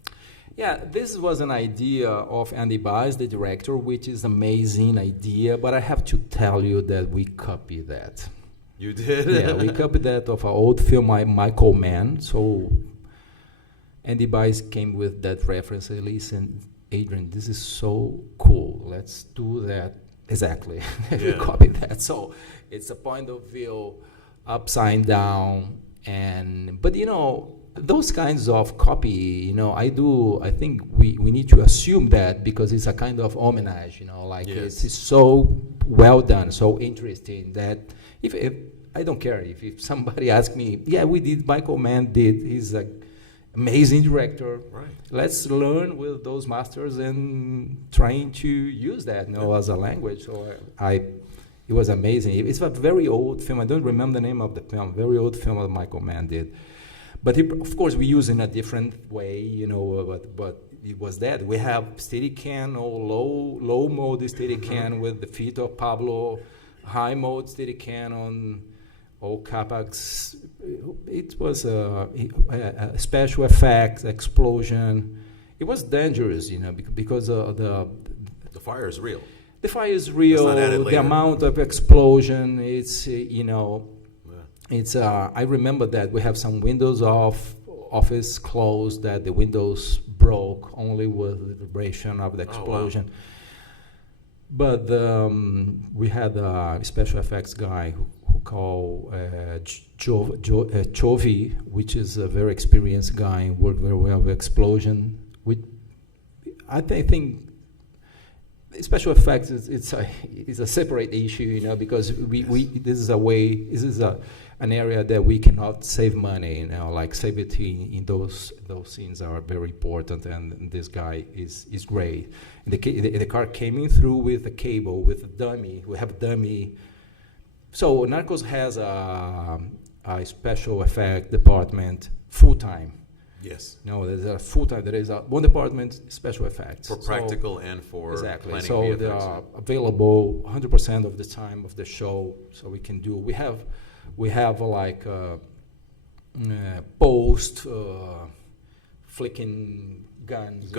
Yeah, this was an idea of Andy Baez, the director, which is amazing idea, but I have to tell you that we copied that. You did? Yeah, we copied that of an old film by Michael Mann. So And the guys came with that reference, Elise and Adrian, this is so cool. Let's do that. Exactly. We copy that. So it's a point of view upside down. But you know, those kinds of copy, you know, I think we need to assume that because it's a kind of homage, you know, like it's so well done, so interesting that if I don't care if somebody asks me, yeah, we did, Michael Mann did, he's an amazing director. Right. Let's learn with those masters and trying to use that, you know, as a language. So it was amazing. It's a very old film. I don't remember the name of the film. Very old film that Michael Mann did. But of course, we use it in a different way, you know. But it was that we have Steadicam or low mode Steadicam with the feet of Pablo, high mode Steadicam on all Capax. It was a special effects explosion. It was dangerous, you know, because the fire is real. The fire is real. The amount of explosion, it's you know, it's. I remember that we have some windows of office closed, that the windows broke only with the vibration of the explosion. But we had a special effects guy who called Chovy, which is a very experienced guy, worked very well with explosion. I think special effects is a separate issue, you know, because this is an area that we cannot save money, you know, like safety in those scenes are very important, and this guy is great. And the car came in through with a cable, with a dummy. We have a dummy. So Narcos has a special effect department full time. Yes. No, there's a full time. There is one department, special effects. For practical and for planning. So they are available 100% of the time of the show. So we can do. We have like post flicking guns.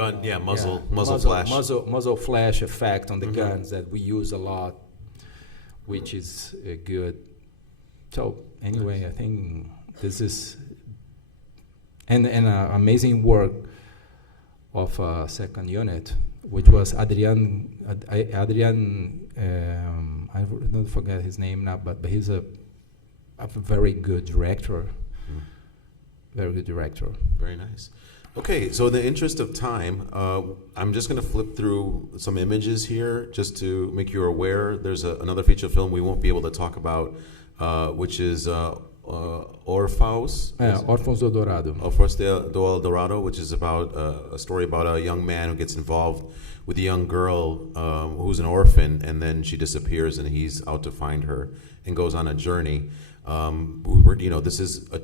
Muzzle flash effect on the guns that we use a lot, which is good. So anyway, I think this is. And amazing work of second unit, which was Adrian. I don't forget his name now, but he's a very good director. Very good director. Very nice. Okay, so in the interest of time, I'm just going to flip through some images here just to make you aware. There's another feature film we won't be able to talk about, which is Orphaus. Órfãos do Eldorado. Órfãos do Eldorado, which is about a story about a young man who gets involved with a young girl who's an orphan, and then she disappears, and he's out to find her and goes on a journey. This is a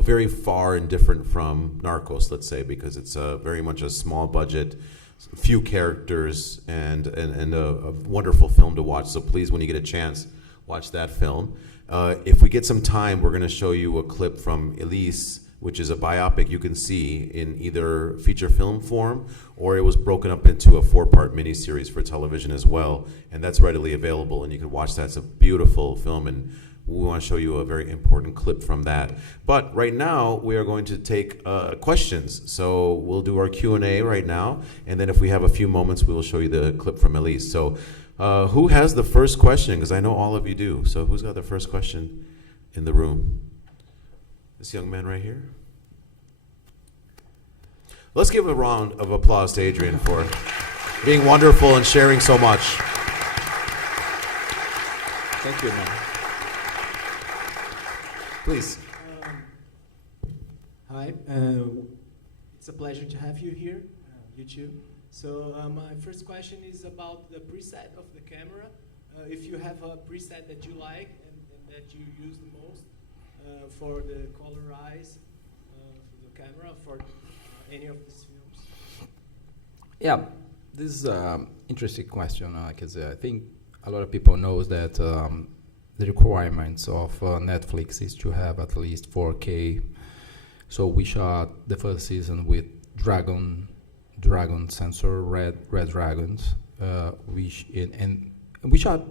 very far and different from Narcos, let's say, because it's very much a small budget, few characters, and a wonderful film to watch. So please, when you get a chance, watch that film. If we get some time, we're going to show you a clip from Elise, which is a biopic you can see in either feature film form, or it was broken up into a 4-part miniseries for television as well, and that's readily available, and you can watch that. It's a beautiful film, and we want to show you a very important clip from that. But right now, we are going to take questions. So we'll do our Q&A right now, and then if we have a few moments, we will show you the clip from Elise. So who has the first question? Because I know all of you do. So who's got the first question in the room? This young man right here. Let's give a round of applause to Adrian for being wonderful and sharing so much. Thank you, man. Please. Hi, it's a pleasure to have you here, you two. So my first question is about the preset of the camera. If you have a preset that you like and that you use the most for the colorize for the camera for any of these films. Yeah, this is an interesting question because I think a lot of people knows that the requirements of Netflix is to have at least 4K. So we shot the first season with dragon sensor, red dragons. We shot,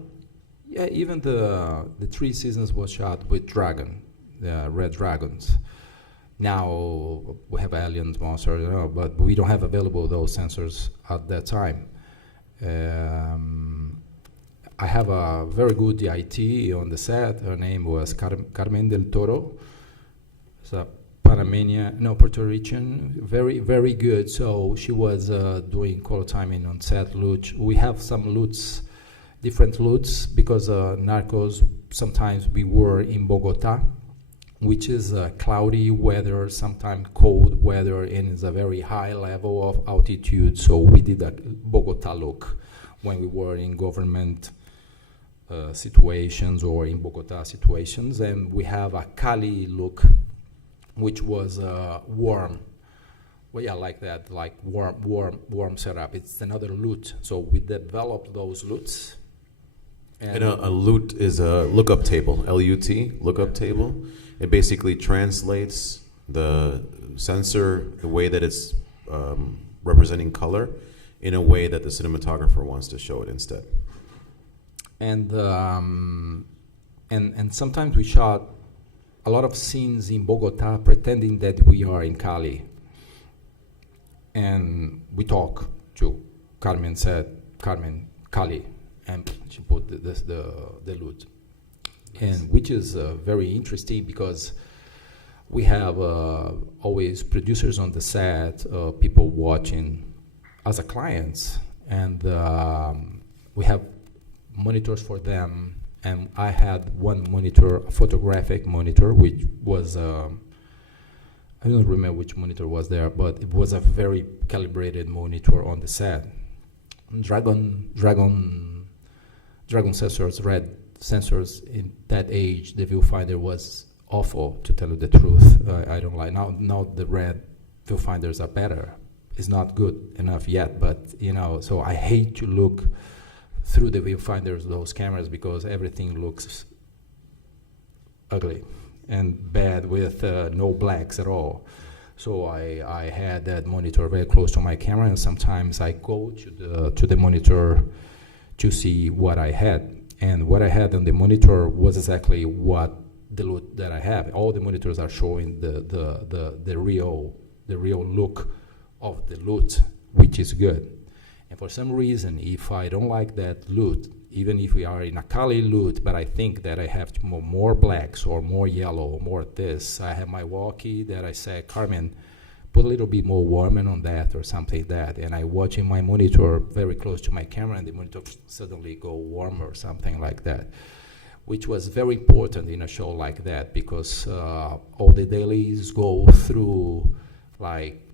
even the 3 seasons was shot with red dragons, Now we have aliens, monsters, but we don't have available those sensors at that time. I have a very good DIT on the set. Her name was Carmen del Toro. It's a Puerto Rican, very, very good. So she was doing color timing on set. We have some loots, different loots, because Narcos, sometimes we were in Bogota, which is cloudy weather, sometimes cold weather, and it's a very high level of altitude. So we did a Bogota look when we were in government situations or in Bogota situations. And we have a Cali look, which was warm. Well, yeah, like that, like warm setup. It's another loot. So we developed those loots. And a loot is a lookup table, L-U-T, lookup table. It basically translates the sensor, the way that it's representing color, in a way that the cinematographer wants to show it instead. And sometimes we shot a lot of scenes in Bogota pretending that we are in Cali. And we talk to Carmen, Cali, and she put the loot. And which is very interesting because we have always producers on the set, people watching as a clients, and we have monitors for them. And I had one monitor, a photographic monitor, which was I don't remember which monitor was there, but it was a very calibrated monitor on the set. Dragon sensors, red sensors in that age, the viewfinder was awful, to tell you the truth. I don't like, now the red viewfinders are better. It's not good enough yet, but so I hate to look through the viewfinders, those cameras, because everything looks ugly and bad with no blacks at all. So I had that monitor very close to my camera, and sometimes I go to the monitor to see what I had. And what I had on the monitor was exactly what the look that I have. All the monitors are showing the real look of the loot, which is good. And for some reason, if I don't like that loot, even if we are in a Cali loot, but I think that I have to more blacks or more yellow or more this, I have my walkie that I say, Carmen, put a little bit more warming on that or something like that. And I watch in my monitor very close to my camera, and the monitor suddenly go warm or something like that, which was very important in a show like that, because all the dailies go through like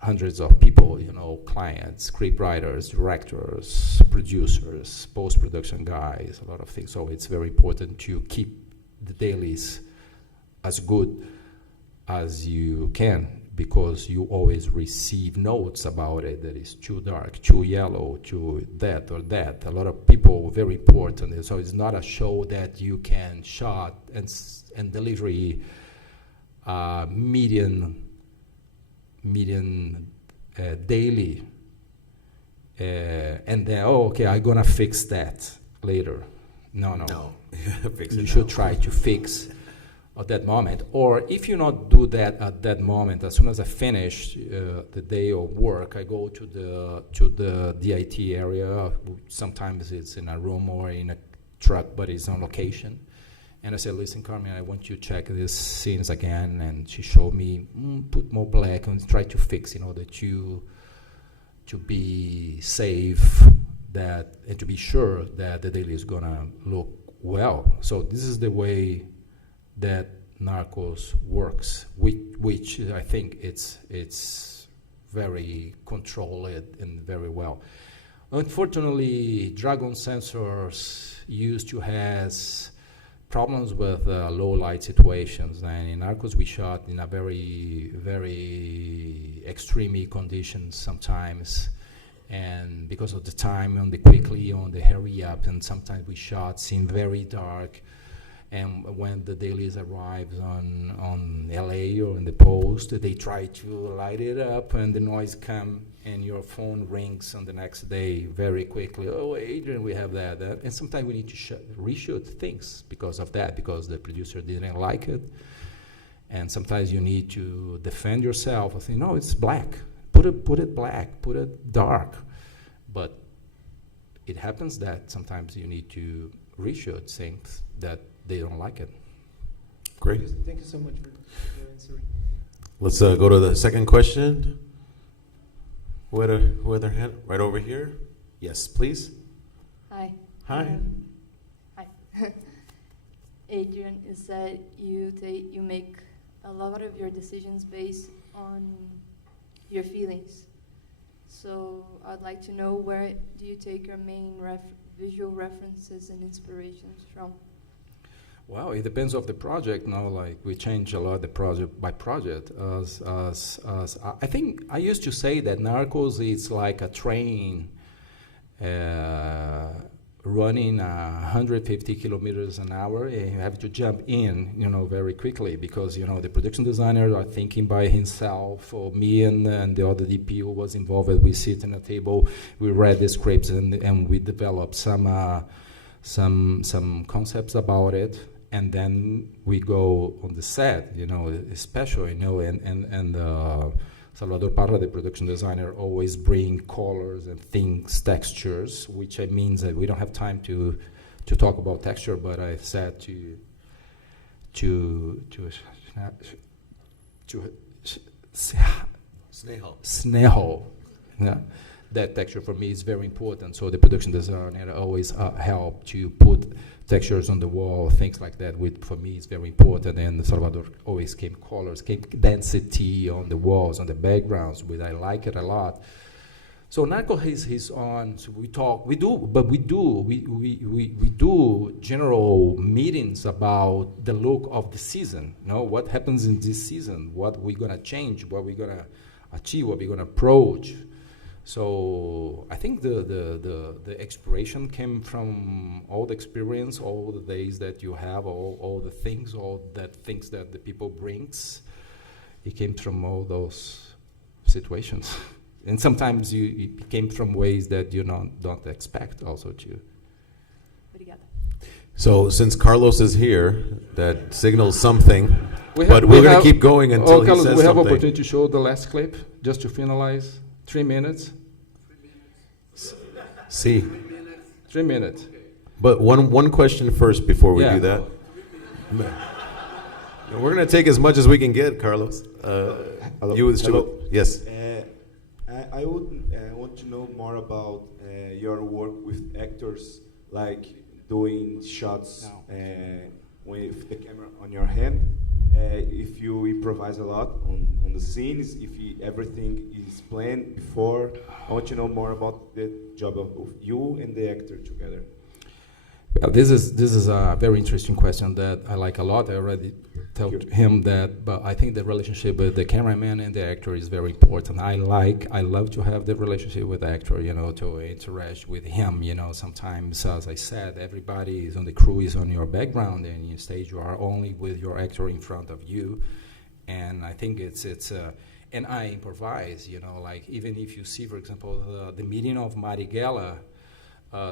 hundreds of people, clients, script writers, directors, producers, post-production guys, a lot of things. So it's very important to keep the dailies as good as you can, because you always receive notes about it that is too dark, too yellow, too that or that. A lot of people, very important. And so it's not a show that you can shot and delivery median daily, and then okay, I'm gonna fix that later. No. You should try to fix at that moment, or if you not do that at that moment, as soon as I finish the day of work, I go to the DIT area. Sometimes it's in a room or in a truck, but it's on location. And I said, listen, Carmen, I want you to check these scenes again. And she showed me, put more black and try to fix in order to be safe and to be sure that the daily is going to look well. So this is the way that Narcos works, which I think it's very controlled and very well. Unfortunately, Dragon sensors used to have problems with low light situations, and in Narcos we shot in a very, very extreme conditions sometimes, and because of the time on the quickly, on the hurry up, and sometimes we shot in very dark, and when the dailies arrives on LA or in the post, they try to light it up and the noise come and your phone rings on the next day very quickly. Oh, Adrian, we have that. And sometimes we need to reshoot things because of that, because the producer didn't like it. And sometimes you need to defend yourself and say, no, it's black. Put it black, put it dark. But it happens that sometimes you need to reshoot things that they don't like it. Great. Thank you so much for answering. Let's go to the second question. Who had their hand? Right over here. Yes, please. Hi. Hi. Hi. Adrian, is that you make a lot of your decisions based on your feelings. So I'd like to know, where do you take your main visual references and inspirations from? Well, it depends of the project. Now, like we change a lot the project by project. I think I used to say that Narcos is like a train running 150 kilometers an hour, and you have to jump in, very quickly, because, the production designer are thinking by himself, or me and the other DP who was involved. We sit in a table, we read the scripts, and we develop some concepts about it, and then we go on the set, especially, and Salvador Parra, the production designer, always bring colors and things, textures, which means that we don't have time to talk about texture, but I said to Snehal, that texture for me is very important. So the production designer always help to put textures on the wall, things like that, for me is very important. And Salvador always came colors, came density on the walls, on the backgrounds, which I like it a lot. So Narco has his own, so we do general meetings about the look of the season, what happens in this season, what we're gonna change, what we're gonna achieve, what we're gonna approach. So I think the inspiration came from all the experience, all the days that you have, all the things, things that the people brings. It came from all those situations. And sometimes it came from ways that you don't expect also too. So since Carlos is here, that signals something, but we're going to keep going until he Carlos, says we have something. opportunity to show the last clip, just to finalize. 3 minutes. See. 3 minutes. But one question first before we do that. We're going to take as much as we can get, Carlos. Yes. I would want to know more about your work with actors, like doing shots with the camera on your hand. If you improvise a lot on the scenes, if everything is planned before. I want to know more about the job of you and the actor together. Well, this is a very interesting question that I like a lot. I already told him that, but I think the relationship with the cameraman and the actor is very important. I love to have the relationship with the actor, to interact with him. Sometimes, as I said, everybody is on the crew is on your background, and in stage you are only with your actor in front of you. And I think and I improvise, like even if you see, for example, the meeting of Marighella.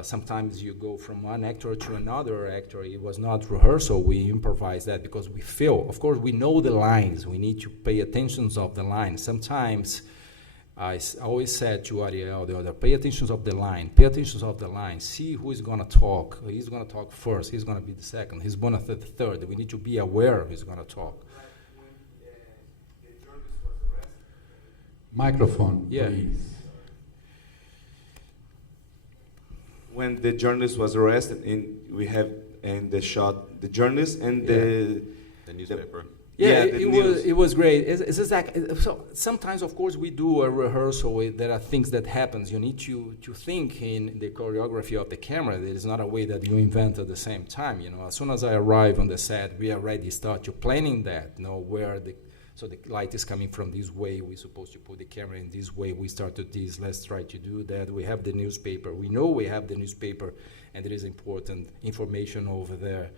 Sometimes you go from one actor to another actor. It was not rehearsal. We improvise that because we feel. Of course, we know the lines. We need to pay attention of the lines. Sometimes, I always said to Ariel, the other, pay attention of the line. Pay attention of the line. See who is going to talk. He's going to talk first. He's going to be the second. He's going to be the third. We need to be aware who's going to talk. Microphone, please. When the journalist was arrested, we have in the shot the journalist and the newspaper. It was great. It's exactly, so sometimes, of course, we do a rehearsal. There are things that happens. You need to think in the choreography of the camera. There is not a way that you invent at the same time. As soon as I arrive on the set, we already start to planning that. So the light is coming from this way. We're supposed to put the camera in this way. We started this. Let's try to do that. We have the newspaper. We know we have the newspaper, and there is important information over there.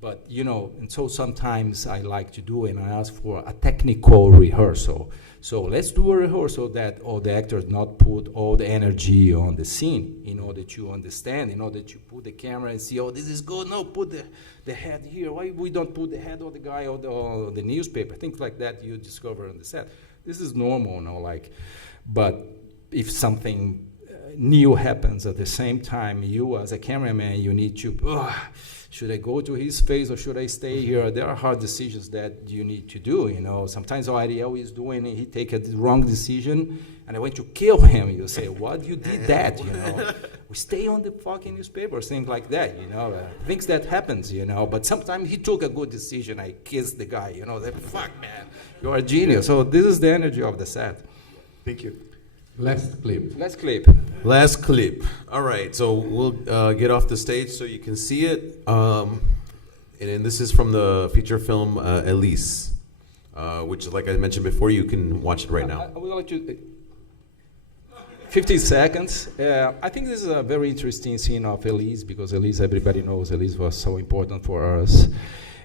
But, you know, and so sometimes I like to do, and I ask for a technical rehearsal. So let's do a rehearsal that all the actors not put all the energy on the scene in order to understand, in order to put the camera and see, oh, this is good. No, put the head here. Why we don't put the head of the guy or the newspaper? Things like that you discover on the set. This is normal, no, like, but if something new happens at the same time, you as a cameraman, you need to, should I go to his face or should I stay here? There are hard decisions that you need to do, you know. Sometimes Ariel is doing it, he take a wrong decision, and I want to kill him. You say, what? You did that, you know. We stay on the fucking newspaper, things like that, you know. Things that happens, you know. But sometimes he took a good decision. I kissed the guy, you know. Like, fuck, man, you're a genius. So this is the energy of the set. Thank you. Last clip. Last clip. Last clip. All right, so we'll get off the stage so you can see it. And this is from the feature film Elise, which, like I mentioned before, you can watch it right now. I would like to... 50 seconds. I think this is a very interesting scene of Elise, because Elise, everybody knows Elise was so important for us.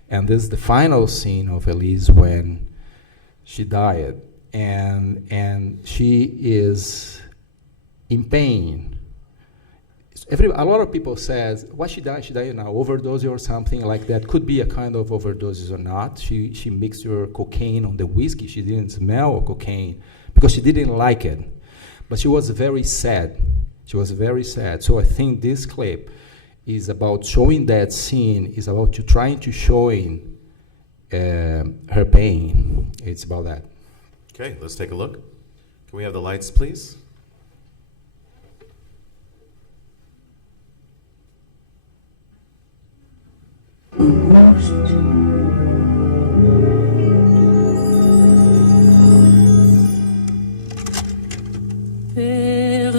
And this is the final scene of Elise when she died. And she is in pain. A lot of people says, why she died? She died in an overdose or something like that. Could be a kind of overdose or not. She mixed her cocaine on the whiskey. She didn't smell cocaine because she didn't like it. But she was very sad. She was very sad. So I think this clip is about showing that scene, is about trying to showing her pain. It's about that. Okay, let's take a look. Can we have the lights, please?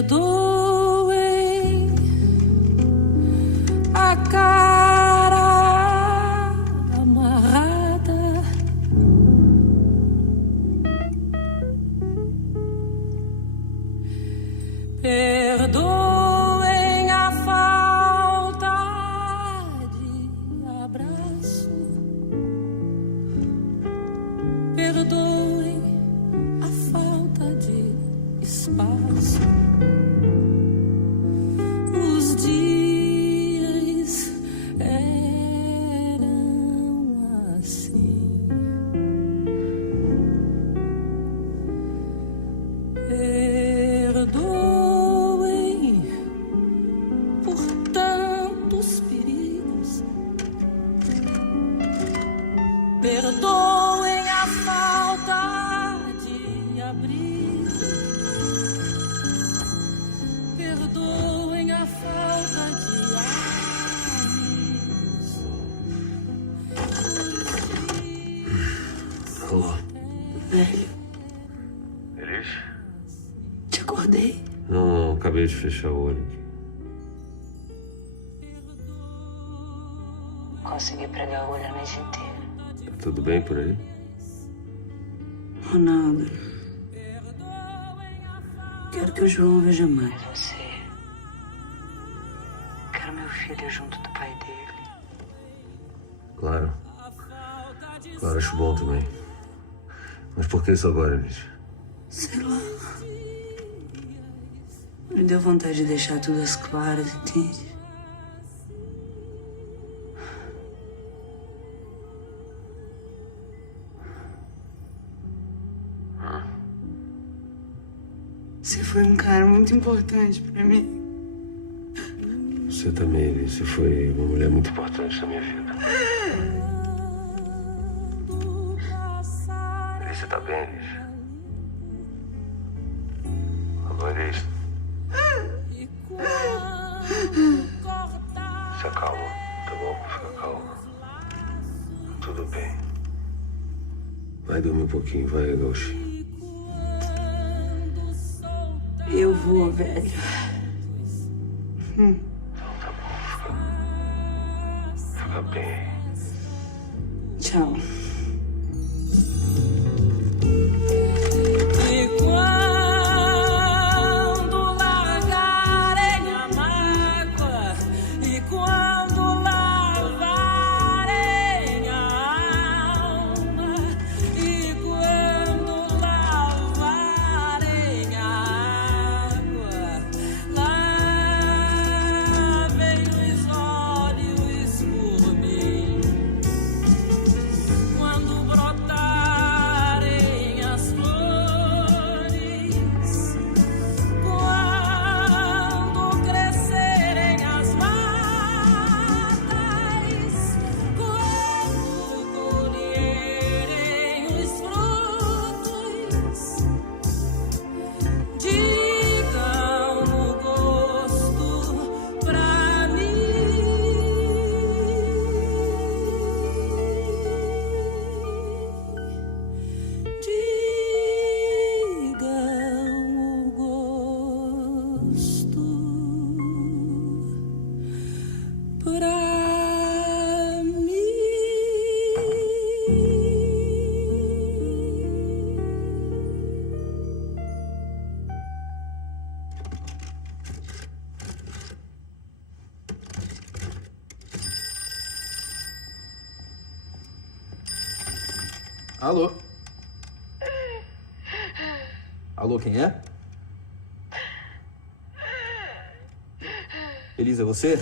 Perdoem a cara amarrada. Perdoem a falta de abraço. Perdoem a falta de espaço. Os dias eram assim. Perdoem por tantos perigos. Perdoem a falta de abrigo. Perdoem a falta de amigos. Alô? Velho, Elis? te acordei? Não, acabei de fechar o olho. Consegui pregar o olho a noite inteira. Tá tudo bem por aí? Ronaldo, quero que o João veja mais você. Quero meu filho junto do pai dele. Claro. Claro, acho bom também. Mas por que isso agora, Elis? Sei lá. Me deu vontade de deixar tudo às claras, entende? Você foi um cara muito importante pra mim. Você também, Elis. Você foi uma mulher muito importante na minha vida. Elis, você tá bem, Elis? Alô, Elis? Se acalma, tá bom? Fica calma. Tudo bem. Vai dormir um pouquinho, vai, Gauchi. Eu vou, velho. Então tá bom, fica bem. Tchau. E quando largarem a mágoa, e quando lavar Alô? Alô, quem é? Elisa, é você?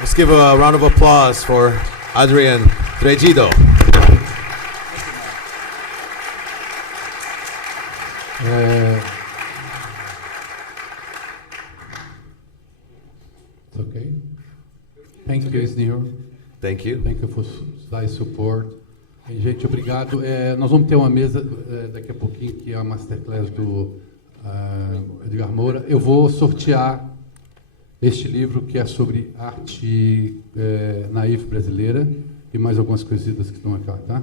Let's give a round of applause for Adrian Teijido. It's okay. Thank you, Snehal. Thank you. Thank you for thy support. E, gente, obrigado. Nós vamos ter uma mesa daqui a pouquinho, que é a Masterclass do Edgar Moura. Eu vou sortear este livro, que é sobre arte naif brasileira, e mais algumas coisitas que estão aqui, tá?